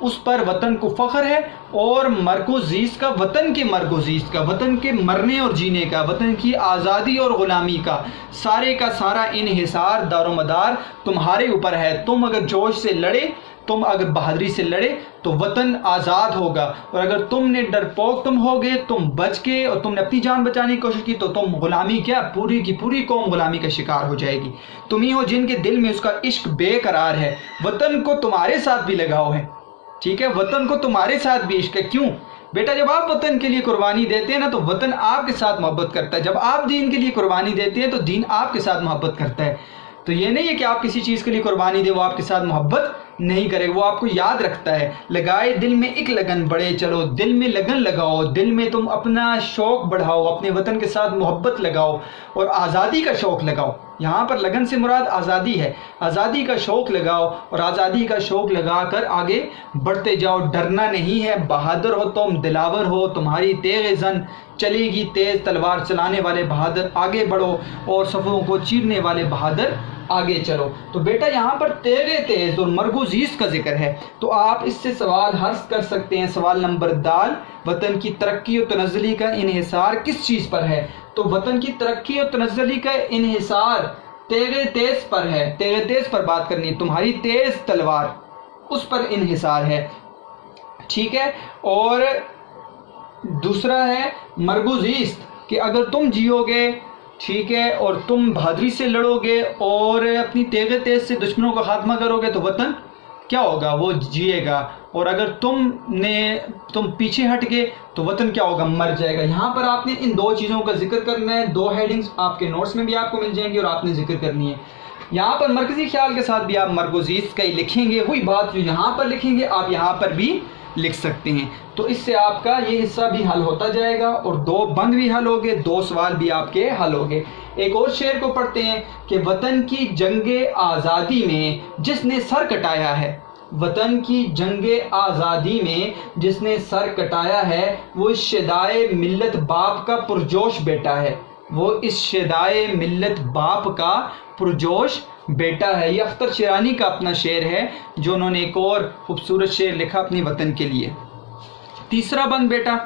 اس پر وطن کو فخر ہے، اور مرگ و زیست کا، وطن کی مرگ و زیست کا، وطن کے مرنے اور جینے کا، وطن کی آزادی اور غلامی کا سارے کا سارا انحصار، دار و مدار تمہارے اوپر ہے۔ تم اگر جوش سے لڑے تم اگر بہادری سے لڑے تو وطن آزاد ہوگا، اور اگر تم نے ڈرپوک تم ہوگے، تم بچ کے اور تم نے اپنی جان بچانے کی کوشش کی، تو تم غلامی کیا پوری کی پوری قوم غلامی کا شکار ہو جائے گی۔ تم ہی ہو جن کے دل میں اس کا عشق بے قرار ہے۔ وطن کو تمہارے ساتھ بھی لگاؤ ہے، ٹھیک ہے، وطن کو تمہارے ساتھ بھی عشق ہے۔ کیوں بیٹا؟ جب آپ وطن کے لیے قربانی دیتے ہیں نا تو وطن آپ کے ساتھ محبت کرتا ہے، جب آپ دین کے لیے قربانی دیتے ہیں تو دین آپ کے ساتھ محبت کرتا ہے۔ تو یہ نہیں ہے کہ آپ کسی چیز کے لیے قربانی دیں وہ آپ کے ساتھ محبت نہیں کرے، وہ آپ کو یاد رکھتا ہے۔ لگائے دل میں ایک لگن بڑھے چلو، دل میں لگن لگاؤ، دل میں تم اپنا شوق بڑھاؤ، اپنے وطن کے ساتھ محبت لگاؤ اور آزادی کا شوق لگاؤ۔ یہاں پر لگن سے مراد آزادی ہے، آزادی کا شوق لگاؤ اور آزادی کا شوق لگا کر آگے بڑھتے جاؤ۔ ڈرنا نہیں ہے، بہادر ہو تم، دلاور ہو، تمہاری تیغ زن چلے گی تیز، تلوار چلانے والے بہادر آگے بڑھو اور صفوں کو چیرنے والے بہادر آگے چلو۔ تو بیٹا یہاں پر تیغ تیز اور مرگ و زیست کا ذکر ہے، تو آپ اس سے سوال حرف کر سکتے ہیں۔ سوال نمبر دال، وطن کی ترقی و تنزلی کا انحصار کس چیز پر ہے؟ تو وطن کی ترقی اور تنزلی کا انحصار تیغ تیز پر ہے، تیغ تیز پر بات کرنی ہے، تمہاری تیز تلوار اس پر انحصار ہے، ٹھیک ہے۔ اور دوسرا ہے مرگ و زیست، کہ اگر تم جیو گے، ٹھیک ہے، اور تم بہادری سے لڑو گے اور اپنی تیغ تیز سے دشمنوں کا خاتمہ کرو گے تو وطن کیا ہوگا؟ وہ جیے گا، اور اگر تم پیچھے ہٹ گئے تو وطن کیا ہوگا؟ مر جائے گا۔ یہاں پر آپ نے ان دو چیزوں کا ذکر کرنا ہے، دو ہیڈنگز آپ کے نوٹس میں بھی آپ کو مل جائیں گی اور آپ نے ذکر کرنی ہے۔ یہاں پر مرکزی خیال کے ساتھ بھی آپ مرگ و زیست کا ہی لکھیں گے، وہی بات جو یہاں پر لکھیں گے آپ یہاں پر بھی لکھ سکتے ہیں۔ تو اس سے آپ کا یہ حصہ بھی حل ہوتا جائے گا اور دو بند بھی حل ہوگے، دو سوال بھی آپ کے حل ہوگے۔ ایک اور شعر کو پڑھتے ہیں کہ وطن کی جنگ آزادی میں جس نے سر کٹایا ہے، وطن کی جنگ آزادی میں جس نے سر کٹایا ہے، وہ اس شیدائے ملت باپ کا پرجوش بیٹا ہے، وہ اس شیدائے ملت باپ کا پرجوش بیٹا ہے۔ یہ اختر شیرانی کا اپنا شعر ہے جو انہوں نے ایک اور خوبصورت شعر لکھا اپنے وطن کے لیے۔ تیسرا بند بیٹا،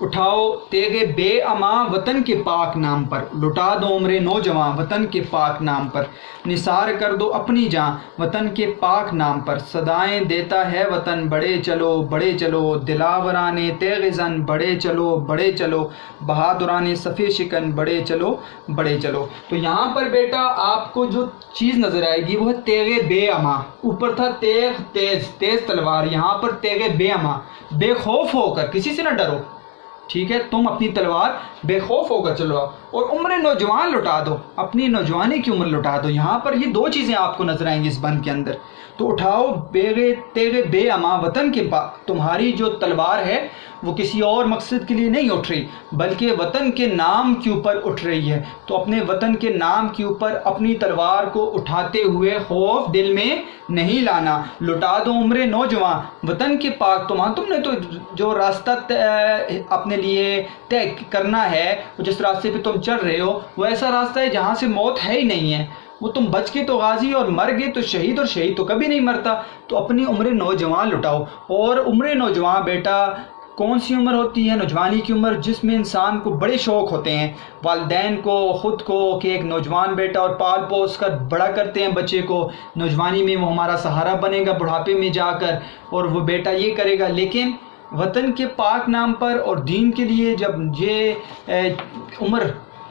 اٹھاؤ تیغ بے اماں وطن کے پاک نام پر، لٹا دو عمر نوجواں وطن کے پاک نام پر، نثار کر دو اپنی جاں وطن کے پاک نام پر، صدائیں دیتا ہے وطن بڑے چلو بڑے چلو، دلاوران تیغ زن بڑے چلو بڑے چلو، بہادران صفِ شکن بڑے چلو بڑے چلو۔ تو یہاں پر بیٹا آپ کو جو چیز نظر آئے گی وہ ہے تیغ بے اماں، اوپر تھا تیغ تیز، تیز تلوار، یہاں پر تیغ بے اماں، بے خوف ہو کر، کسی سے نہ ڈرو، ٹھیک ہے، تم اپنی تلوار بے خوف ہو کر چلو، اور عمر نوجوان لٹا دو، اپنی نوجوانی کی عمر لٹا دو۔ یہاں پر یہ دو چیزیں آپ کو نظر آئیں گی اس بند کے اندر۔ تو اٹھاؤ تیغ بے اماں وطن کے پاک، تمہاری جو تلوار ہے وہ کسی اور مقصد کے لیے نہیں اٹھ رہی بلکہ وطن کے نام کے اوپر اٹھ رہی ہے۔ تو اپنے وطن کے نام کے اوپر اپنی تلوار کو اٹھاتے ہوئے خوف دل میں نہیں لانا۔ لٹا دو عمر نوجوان وطن کے پاک، تم نے تو جو راستہ اپنے لیے طے کرنا ہے، جس راستے پہ تم چل رہے ہو وہ ایسا راستہ ہے جہاں سے موت ہے ہی نہیں ہے، وہ تم بچ کے تو غازی اور مر گئے تو شہید، اور شہید تو کبھی نہیں مرتا۔ تو اپنی عمر نوجوان لٹاؤ، اور عمر نوجوان بیٹا کون سی عمر ہوتی ہے؟ نوجوانی کی عمر، جس میں انسان کو بڑے شوق ہوتے ہیں، والدین کو، خود کو، کہ ایک نوجوان بیٹا، اور پال پوس کر بڑا کرتے ہیں بچے کو، نوجوانی میں وہ ہمارا سہارا بنے گا بڑھاپے میں جا کر، اور وہ بیٹا یہ کرے گا۔ لیکن وطن کے پاک نام پر اور دین کے لیے جب یہ عمر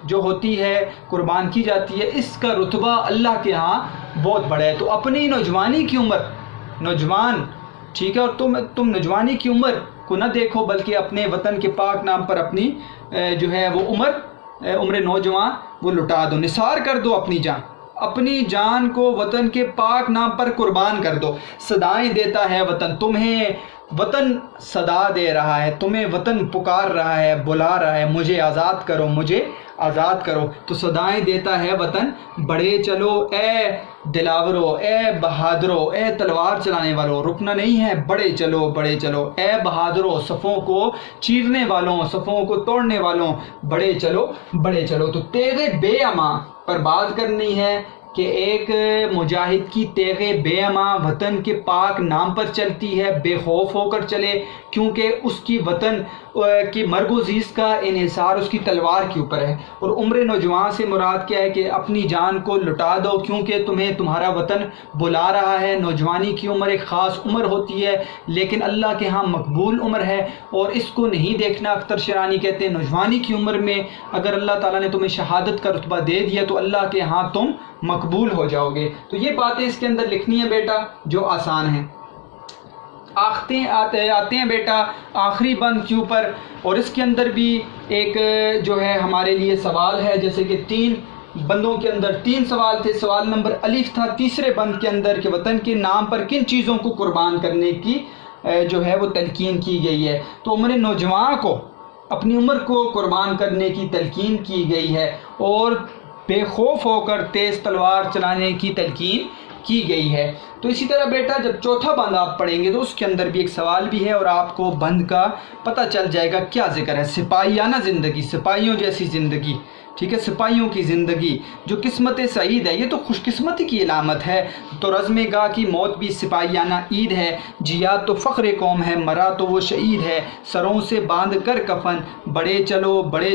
جو ہوتی ہے قربان کی جاتی ہے، اس کا رتبہ اللہ کے ہاں بہت بڑا ہے۔ تو اپنی نوجوانی کی عمر، نوجوان، ٹھیک ہے، اور تم نوجوانی کی عمر کو نہ دیکھو بلکہ اپنے وطن کے پاک نام پر اپنی جو ہے وہ عمر نوجوان وہ لٹا دو، نثار کر دو اپنی جان، اپنی جان کو وطن کے پاک نام پر قربان کر دو۔ صدائیں دیتا ہے وطن، تمہیں وطن صدا دے رہا ہے، تمہیں وطن پکار رہا ہے، بلا رہا ہے، مجھے آزاد کرو مجھے آزاد کرو۔ تو صدائیں دیتا ہے وطن بڑے چلو اے دلاورو، اے بہادرو، اے تلوار چلانے والوں، رکنا نہیں ہے، بڑے چلو بڑے چلو، اے بہادرو، صفوں کو چیرنے والوں، صفوں کو توڑنے والوں، بڑے چلو بڑے چلو۔ تو تیغ بے اماں پر بات کرنی ہے کہ ایک مجاہد کی تیغ بے اما وطن کے پاک نام پر چلتی ہے، بے خوف ہو کر چلے، کیونکہ اس کی وطن کی مرگ و زیست کا انحصار اس کی تلوار کے اوپر ہے۔ اور عمر نوجوان سے مراد کیا ہے کہ اپنی جان کو لٹا دو، کیونکہ تمہیں تمہارا وطن بلا رہا ہے۔ نوجوانی کی عمر ایک خاص عمر ہوتی ہے، لیکن اللہ کے ہاں مقبول عمر ہے، اور اس کو نہیں دیکھنا۔ اختر شیرانی کہتے ہیں نوجوانی کی عمر میں اگر اللہ تعالیٰ نے تمہیں شہادت کا رتبہ دے دیا تو اللہ کے ہاں تم مقبول ہو جاؤ گے۔ تو یہ باتیں اس کے اندر لکھنی ہیں بیٹا جو آسان ہیں۔ آتے ہیں بیٹا آخری بند کے اوپر، اور اس کے اندر بھی ایک جو ہے ہمارے لیے سوال ہے، جیسے کہ 3 بندوں کے اندر 3 سوال تھے۔ سوال نمبر الف تھا تیسرے بند کے اندر کہ وطن کے نام پر کن چیزوں کو قربان کرنے کی جو ہے وہ تلقین کی گئی ہے۔ تو عمر نوجوان کو اپنی عمر کو قربان کرنے کی تلقین کی گئی ہے، اور بے خوف ہو کر تیز تلوار چلانے کی تلقین کی گئی ہے۔ تو اسی طرح بیٹا جب چوتھا بند آپ پڑھیں گے تو اس کے اندر بھی ایک سوال بھی ہے، اور آپ کو بند کا پتہ چل جائے گا کیا ذکر ہے۔ سپاہیانہ زندگی، سپاہیوں جیسی زندگی، ٹھیک ہے، سپاہیوں کی زندگی جو قسمت سعید ہے، یہ تو خوش قسمتی کی علامت ہے۔ تو رزم گاہ کی موت بھی سپاہیانہ عید ہے، جیا تو فخر قوم ہے، مرا تو وہ شہید ہے، سروں سے باندھ کر کفن، بڑے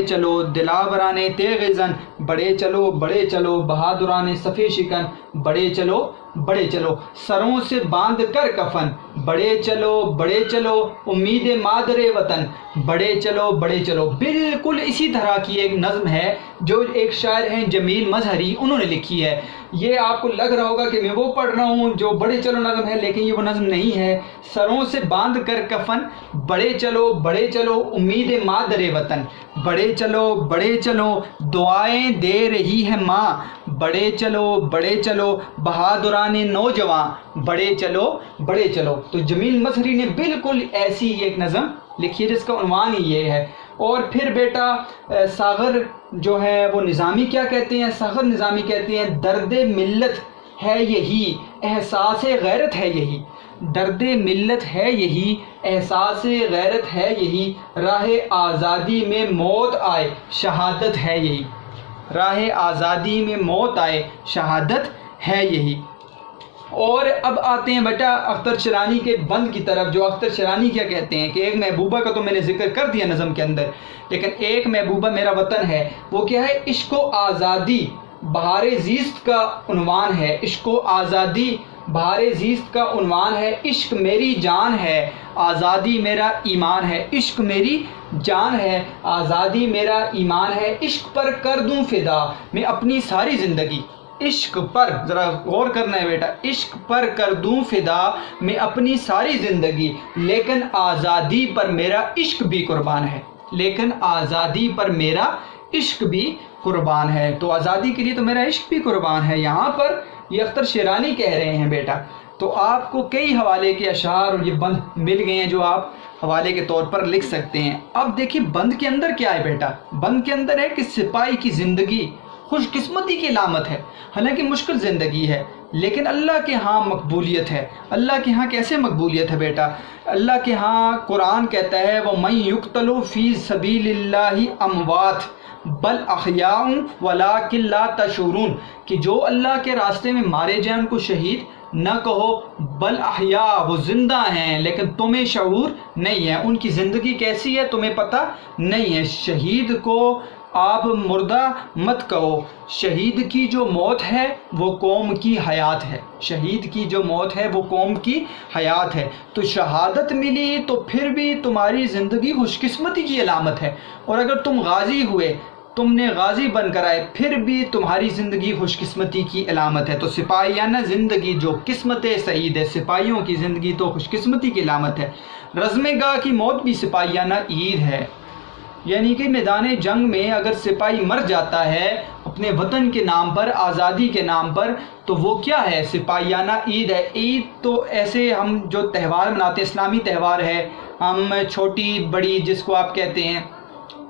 چلو دلاوران تیغ زن، بڑے چلو بہادران صفِ شکن، بڑے چلو سروں سے باندھ کر کفن، بڑے چلو امید مادر وطن، بڑے چلو۔ بالکل اسی طرح کی ایک نظم ہے جو ایک شاعر ہیں جمیل مظہری، انہوں نے لکھی ہے۔ یہ آپ کو لگ رہا ہوگا کہ میں وہ پڑھ رہا ہوں جو بڑے چلو نظم ہے، لیکن یہ وہ نظم نہیں ہے۔ سروں سے باندھ کر کفن، بڑے چلو امید مادر وطن، بڑے چلو دعائیں دے رہی ہے ماں، بڑے چلو بہادران نوجوان، بڑے چلو۔ تو جمیل مظہری نے بالکل ایسی ایک نظم لکھی ہے جس کا عنوان ہی یہ ہے۔ اور پھر بیٹا ساغر جو ہے وہ نظامی کیا کہتے ہیں؟ ساغر نظامی کہتے ہیں درد ملت ہے یہی، احساس غیرت ہے یہی، درد ملت ہے یہی، احساس غیرت ہے یہی، راہ آزادی میں موت آئے شہادت ہے یہی، راہ آزادی میں موت آئے شہادت ہے یہی۔ اور اب آتے ہیں بیٹا اختر شیرانی کے بند کی طرف، جو اختر شیرانی کیا کہتے ہیں کہ ایک محبوبہ کا تو میں نے ذکر کر دیا نظم کے اندر، لیکن ایک محبوبہ میرا وطن ہے، وہ کیا ہے؟ عشق و آزادی بہار زیست کا عنوان ہے، عشق و آزادی بہار زیست کا عنوان ہے، عشق میری جان ہے آزادی میرا ایمان ہے، عشق میری جان ہے آزادی میرا ایمان ہے، عشق پر کر دوں فدا میں اپنی ساری زندگی، عشق پر ذرا غور کرنا ہے بیٹا، عشق پر کر دوں فدا میں اپنی ساری زندگی، لیکن آزادی پر میرا عشق بھی قربان ہے، لیکن آزادی پر میرا عشق بھی قربان ہے۔ تو آزادی کے لیے تو میرا عشق بھی قربان ہے، یہاں پر یہ اختر شیرانی کہہ رہے ہیں بیٹا۔ تو آپ کو کئی حوالے کے اشعار اور یہ بند مل گئے ہیں جو آپ حوالے کے طور پر لکھ سکتے ہیں۔ اب دیکھیے بند کے اندر کیا ہے بیٹا؟ بند کے اندر ہے کہ سپاہی کی زندگی خوش قسمتی کی علامت ہے، حالانکہ مشکل زندگی ہے، لیکن اللہ کے ہاں مقبولیت ہے۔ اللہ کے ہاں کیسے مقبولیت ہے بیٹا؟ اللہ کے ہاں قرآن کہتا ہے وَمَن يُقْتَلُ فِي سَبِيلِ اللَّهِ أَمْوَاتٌ بل احیاء ولکن لا تشعرون، کہ جو اللہ کے راستے میں مارے جائیں ان کو شہید نہ کہو، بل احیاء وہ زندہ ہیں لیکن تمہیں شعور نہیں ہے، ان کی زندگی کیسی ہے تمہیں پتہ نہیں ہے۔ شہید کو آپ مردہ مت کہو، شہید کی جو موت ہے وہ قوم کی حیات ہے، شہید کی جو موت ہے وہ قوم کی حیات ہے۔ تو شہادت ملی تو پھر بھی تمہاری زندگی خوش قسمتی کی علامت ہے، اور اگر تم غازی ہوئے، تم نے غازی بن کر آئے، پھر بھی تمہاری زندگی خوش قسمتی کی علامت ہے۔ تو سپاہیانہ زندگی جو قسمت سعید ہے، سپاہیوں کی زندگی تو خوش قسمتی کی علامت ہے۔ رزم گاہ کی موت بھی سپاہیانہ عید ہے، یعنی کہ میدان جنگ میں اگر سپاہی مر جاتا ہے اپنے وطن کے نام پر، آزادی کے نام پر، تو وہ کیا ہے؟ سپاہیانہ عید ہے۔ عید تو ایسے ہم جو تہوار مناتے ہیں، اسلامی تہوار ہے، ہم چھوٹی بڑی جس کو آپ کہتے ہیں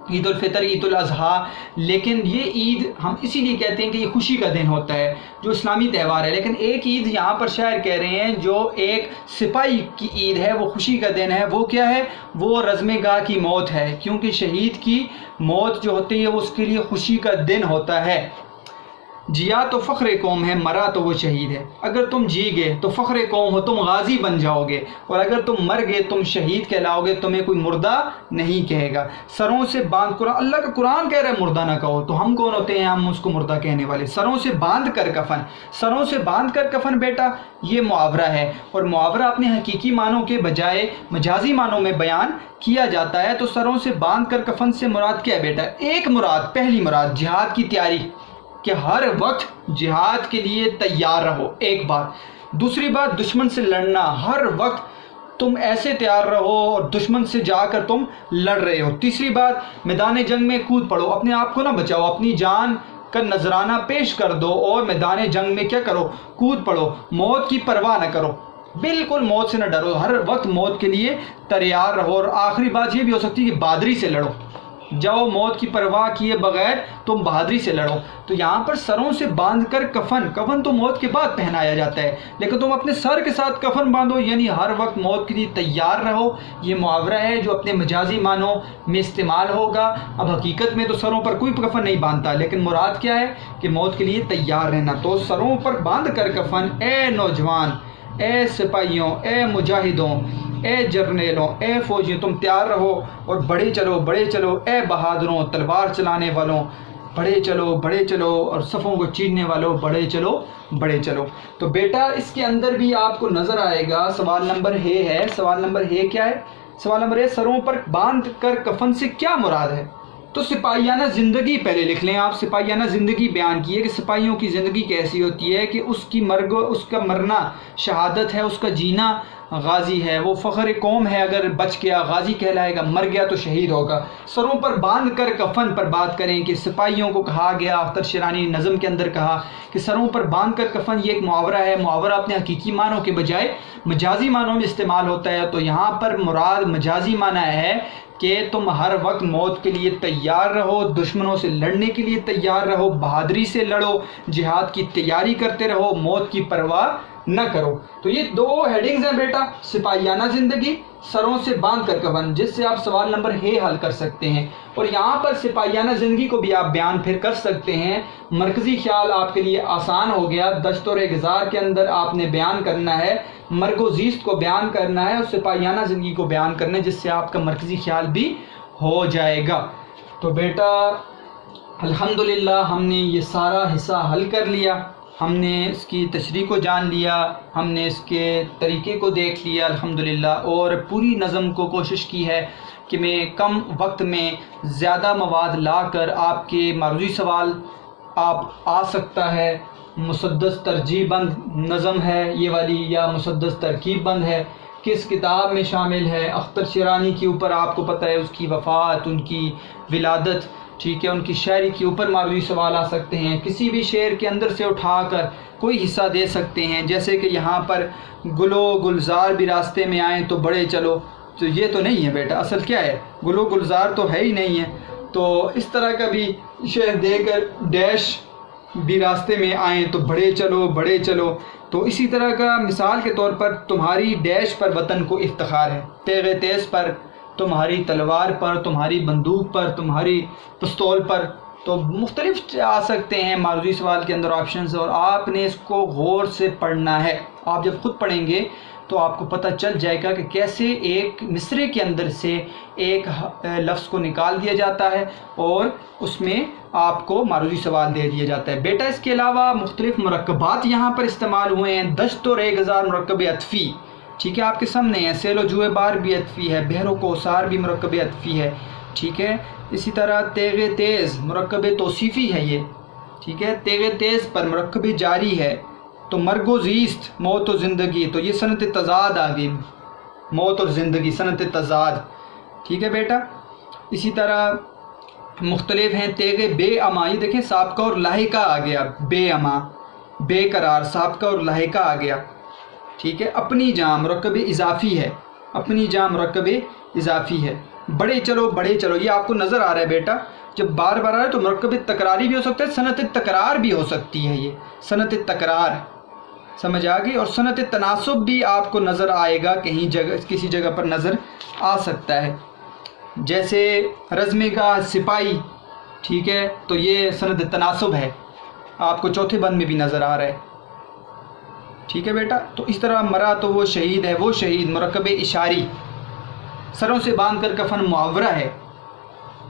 عید الفطر، عید الاضحیٰ، لیکن یہ عید ہم اسی لیے کہتے ہیں کہ یہ خوشی کا دن ہوتا ہے جو اسلامی تہوار ہے۔ لیکن ایک عید یہاں پر شاعر کہہ رہے ہیں جو ایک سپاہی کی عید ہے، وہ خوشی کا دن ہے، وہ کیا ہے؟ وہ رزم گاہ کی موت ہے، کیونکہ شہید کی موت جو ہوتی ہے وہ اس کے لیے خوشی کا دن ہوتا ہے۔ جیا تو فخر قوم ہے، مرا تو وہ شہید ہے۔ اگر تم جی گئے تو فخر قوم ہو، تم غازی بن جاؤ گے، اور اگر تم مر گئے تم شہید کہلاؤ گے، تمہیں کوئی مردہ نہیں کہے گا۔ سروں سے باندھ، قرآن، اللہ کا قرآن کہہ رہا ہے مردہ نہ کہو، تو ہم کون ہوتے ہیں ہم اس کو مردہ کہنے والے؟ سروں سے باندھ کر کفن، سروں سے باندھ کر کفن بیٹا یہ محاورہ ہے، اور محاورہ اپنے حقیقی معنوں کے بجائے مجازی معنوں میں بیان کیا جاتا ہے۔ تو سروں سے باندھ کر کفن سے مراد کیا ہے بیٹا؟ ایک مراد، پہلی مراد جہاد کی تیاری، کہ ہر وقت جہاد کے لیے تیار رہو، ایک بات۔ دوسری بات دشمن سے لڑنا، ہر وقت تم ایسے تیار رہو اور دشمن سے جا کر تم لڑ رہے ہو۔ تیسری بات میدان جنگ میں کود پڑو، اپنے آپ کو نہ بچاؤ، اپنی جان کا نذرانہ پیش کر دو اور میدان جنگ میں کیا کرو؟ کود پڑو، موت کی پرواہ نہ کرو، بالکل موت سے نہ ڈرو، ہر وقت موت کے لیے تیار رہو۔ اور آخری بات یہ بھی ہو سکتی ہے کہ بہادری سے لڑو، جاؤ موت کی پرواہ کیے بغیر تم بہادری سے لڑو۔ تو یہاں پر سروں سے باندھ کر کفن، کفن تو موت کے بعد پہنایا جاتا ہے، لیکن تم اپنے سر کے ساتھ کفن باندھو، یعنی ہر وقت موت کے لیے تیار رہو۔ یہ محاورہ ہے جو اپنے مجازی معنوں میں استعمال ہوگا۔ اب حقیقت میں تو سروں پر کوئی کفن نہیں باندھتا، لیکن مراد کیا ہے کہ موت کے لیے تیار رہنا۔ تو سروں پر باندھ کر کفن، اے نوجوان، اے سپاہیوں، اے مجاہدوں، اے جرنیلوں، اے فوجیوں، تم تیار رہو اور بڑھے چلو، بڑھے چلو، اے بہادروں، تلوار چلانے والوں، بڑھے چلو، بڑھے چلو، اور صفوں کو چیرنے والوں، بڑھے چلو، بڑھے چلو۔ تو بیٹا اس کے اندر بھی آپ کو نظر آئے گا، سوال نمبر ہے، سوال نمبر کیا ہے؟ سوال نمبر ہے سروں پر باندھ کر کفن سے کیا مراد ہے؟ تو سپاہیانہ زندگی پہلے لکھ لیں آپ، سپاہیانہ زندگی بیان کی ہے کہ سپاہیوں کی زندگی کیسی ہوتی ہے، کہ اس کی مرگ، اس کا مرنا شہادت ہے، اس کا جینا غازی ہے، وہ فخر قوم ہے، اگر بچ گیا غازی کہلائے گا، مر گیا تو شہید ہوگا۔ سروں پر باندھ کر کفن پر بات کریں کہ سپاہیوں کو کہا گیا، اختر شیرانی نظم کے اندر کہا کہ سروں پر باندھ کر کفن، یہ ایک محاورہ ہے، محاورہ اپنے حقیقی معنوں کے بجائے مجازی معنوں میں استعمال ہوتا ہے۔ تو یہاں پر مراد مجازی معنی ہے کہ تم ہر وقت موت کے لیے تیار رہو، دشمنوں سے لڑنے کے لیے تیار رہو، بہادری سے لڑو، جہاد کی تیاری کرتے رہو، موت کی پرواہ نہ کرو۔ تو یہ دو ہیڈنگز ہیں بیٹا، سپاہیانہ زندگی، سروں سے باندھ کر کفن، جس سے آپ سوال نمبر حل کر سکتے ہیں۔ اور یہاں پر سپاہیانہ زندگی کو بھی آپ بیان پھر کر سکتے ہیں، مرکزی خیال آپ کے لیے آسان ہو گیا، دشت اور گزار کے اندر آپ نے بیان کرنا ہے، مرگ و زیست کو بیان کرنا ہے اور سپاہیانہ زندگی کو بیان کرنا ہے، جس سے آپ کا مرکزی خیال بھی ہو جائے گا۔ تو بیٹا الحمدللہ ہم نے یہ سارا حصہ حل کر لیا، ہم نے اس کی تشریح کو جان لیا، ہم نے اس کے طریقے کو دیکھ لیا الحمدللہ، اور پوری نظم کو کوشش کی ہے کہ میں کم وقت میں زیادہ مواد لا کر آپ کے معروضی سوال آپ آ سکتا ہے۔ مسدس ترجیح بند نظم ہے یہ والی یا مسدس ترکیب بند ہے، کس کتاب میں شامل ہے؟ اختر شیرانی کے اوپر آپ کو پتہ ہے اس کی وفات، ان کی ولادت، ٹھیک ہے، ان کی شاعری کے اوپر معروضی سوال آ سکتے ہیں، کسی بھی شعر کے اندر سے اٹھا کر کوئی حصہ دے سکتے ہیں، جیسے کہ یہاں پر گلو گلزار بھی راستے میں آئیں تو بڑھے چلو، تو یہ تو نہیں ہے بیٹا، اصل کیا ہے؟ گلو گلزار تو ہے ہی نہیں ہے، تو اس طرح کا بھی شعر دے کر ڈیش بھی راستے میں آئیں تو بڑھے چلو، بڑھے چلو، تو اسی طرح کا مثال کے طور پر تمہاری ڈیش پر وطن کو افتخار ہے، تیغ تیز پر، تمہاری تلوار پر، تمہاری بندوق پر، تمہاری پستول پر، تو مختلف آ سکتے ہیں معروضی سوال کے اندر آپشنز، اور آپ نے اس کو غور سے پڑھنا ہے۔ آپ جب خود پڑھیں گے تو آپ کو پتہ چل جائے گا کہ کیسے ایک مصرعے کے اندر سے ایک لفظ کو نکال دیا جاتا ہے اور اس میں آپ کو معروضی سوال دے دیا جاتا ہے۔ بیٹا اس کے علاوہ مختلف مرکبات یہاں پر استعمال ہوئے ہیں، دشت اور ریگزار مرکب عطفی، ٹھیک ہے، آپ کے سامنے ہے، سیل و جوئے بار بھی عطفی ہے، بحر و کوثار بھی مرکب عطفی ہے، ٹھیک ہے، اسی طرح تیغ تیز مرکب توصیفی ہے یہ، ٹھیک ہے، تیغ تیز پر مرکب جاری ہے، تو مرگ و زیست، موت و زندگی، تو یہ صنعت تضاد آ گئی، موت اور زندگی، صنعت تضاد، ٹھیک ہے بیٹا۔ اسی طرح مختلف ہیں تیغ بے اما، یہ دیکھیں سابقہ اور لاحقہ آ گیا، بے اما، بے قرار، سابقہ اور لاحقہ آ گیا، ٹھیک ہے، اپنی جام مرکب اضافی ہے، اپنی جام مرکب اضافی ہے، بڑے چلو، بڑے چلو، یہ آپ کو نظر آ رہا ہے بیٹا، جب بار بار آ رہا ہے تو مرکب تکراری بھی ہو سکتا ہے، صنعت تکرار بھی ہو سکتی ہے، یہ صنعت تکرار سمجھ آ گئی، اور صنعت تناسب بھی آپ کو نظر آئے گا، کہیں جگہ کسی جگہ پر نظر آ سکتا ہے، جیسے رزم گاہ سپاہی، ٹھیک ہے، تو یہ صنعت تناسب ہے، آپ کو چوتھے بند میں بھی نظر آ رہا ہے، ٹھیک ہے بیٹا. تو اس طرح مرا تو وہ شہید ہے، وہ شہید مرکب اشاری، سروں سے باندھ کر کفن معورہ ہے.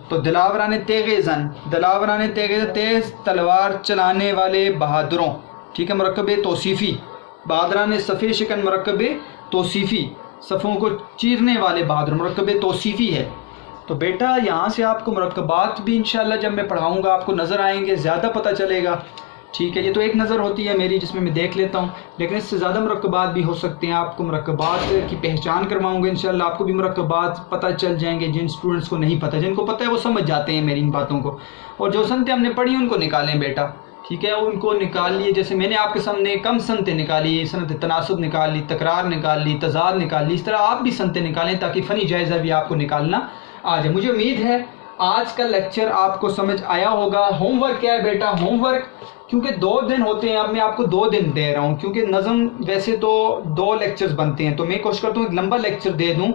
تو دلاوران تیغ زن، دلاوران تیغ تیز تلوار چلانے والے بہادروں، ٹھیک ہے، مرکب توصیفی. بہادران صفے شکن مرکب توصیفی، صفوں کو چیرنے والے بہادر مرکب توصیفی ہے. تو بیٹا یہاں سے آپ کو مرکبات بھی انشاءاللہ جب میں پڑھاؤں گا آپ کو نظر آئیں گے، زیادہ پتہ چلے گا، ٹھیک ہے. یہ تو ایک نظر ہوتی ہے میری جس میں میں دیکھ لیتا ہوں، لیکن اس سے زیادہ مرکبات بھی ہو سکتے ہیں. آپ کو مرکبات کی پہچان کرواؤں گا انشاءاللہ، آپ کو بھی مرکبات پتہ چل جائیں گے. جن اسٹوڈنٹس کو نہیں پتہ، جن کو پتہ ہے وہ سمجھ جاتے ہیں میری ان باتوں کو. اور جو سنتیں ہم نے پڑھی ان کو نکالیں بیٹا، ٹھیک ہے، ان کو نکال لیے. جیسے میں نے آپ کے سامنے کم سنتیں نکالی، سنت تناسب نکال لی، تکرار نکال لی، تضاد نکال لی، اس طرح آپ بھی سنتیں نکالیں تاکہ فنی جائزہ بھی آپ کو نکالنا آ جائے. مجھے امید ہے آج کا لیکچر آپ کو سمجھ آیا ہوگا. ہوم ورک کیا ہے بیٹا؟ ہوم ورک کیونکہ 2 دن ہوتے ہیں، اب میں آپ کو 2 دن دے رہا ہوں کیونکہ نظم ویسے تو 2 لیکچرز بنتے ہیں، تو میں کوشش کرتا ہوں ایک لمبا لیکچر دے دوں.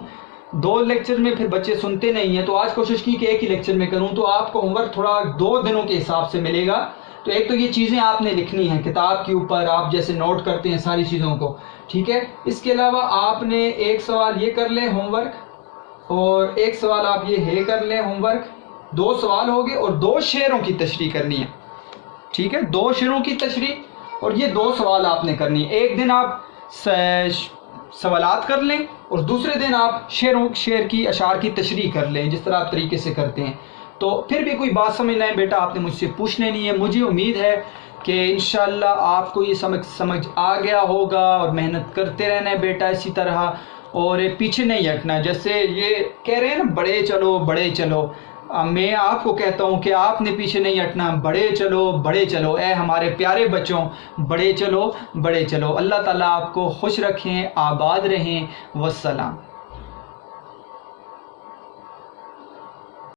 2 لیکچر میں پھر بچے سنتے نہیں ہیں، تو آج کوشش کی کہ ایک ہی لیکچر میں کروں. تو آپ کو ہوم ورک تھوڑا 2 دنوں کے حساب سے ملے گا. تو ایک تو یہ چیزیں آپ نے لکھنی ہیں کتاب کے اوپر، آپ جیسے نوٹ کرتے ہیں ساری چیزوں کو، ٹھیک ہے. اس کے علاوہ آپ نے ایک سوال یہ کر لیں ہوم ورک، اور ایک سوال آپ یہ ہے کر لیں ہوم ورک. 2 سوال ہو گئے، اور 2 شعروں کی تشریح کرنی ہے، ٹھیک ہے. 2 شعروں کی تشریح اور یہ 2 سوال آپ نے کرنی ہے. ایک دن آپ سوالات کر لیں اور دوسرے دن آپ شعر کی اشعار کی تشریح کر لیں جس طرح آپ طریقے سے کرتے ہیں. تو پھر بھی کوئی بات سمجھ نہ آئے بیٹا آپ نے مجھ سے پوچھنے نہیں ہے. مجھے امید ہے کہ انشاءاللہ آپ کو یہ سمجھ آ گیا ہوگا، اور محنت کرتے رہنا ہے بیٹا اسی طرح، اور پیچھے نہیں ہٹنا. جیسے یہ کہہ رہے ہیں نا بڑے چلو بڑے چلو، میں آپ کو کہتا ہوں کہ آپ نے پیچھے نہیں ہٹنا. بڑے چلو بڑے چلو، اے ہمارے پیارے بچوں، بڑے چلو بڑے چلو. اللہ تعالیٰ آپ کو خوش رکھیں، آباد رہیں. والسلام.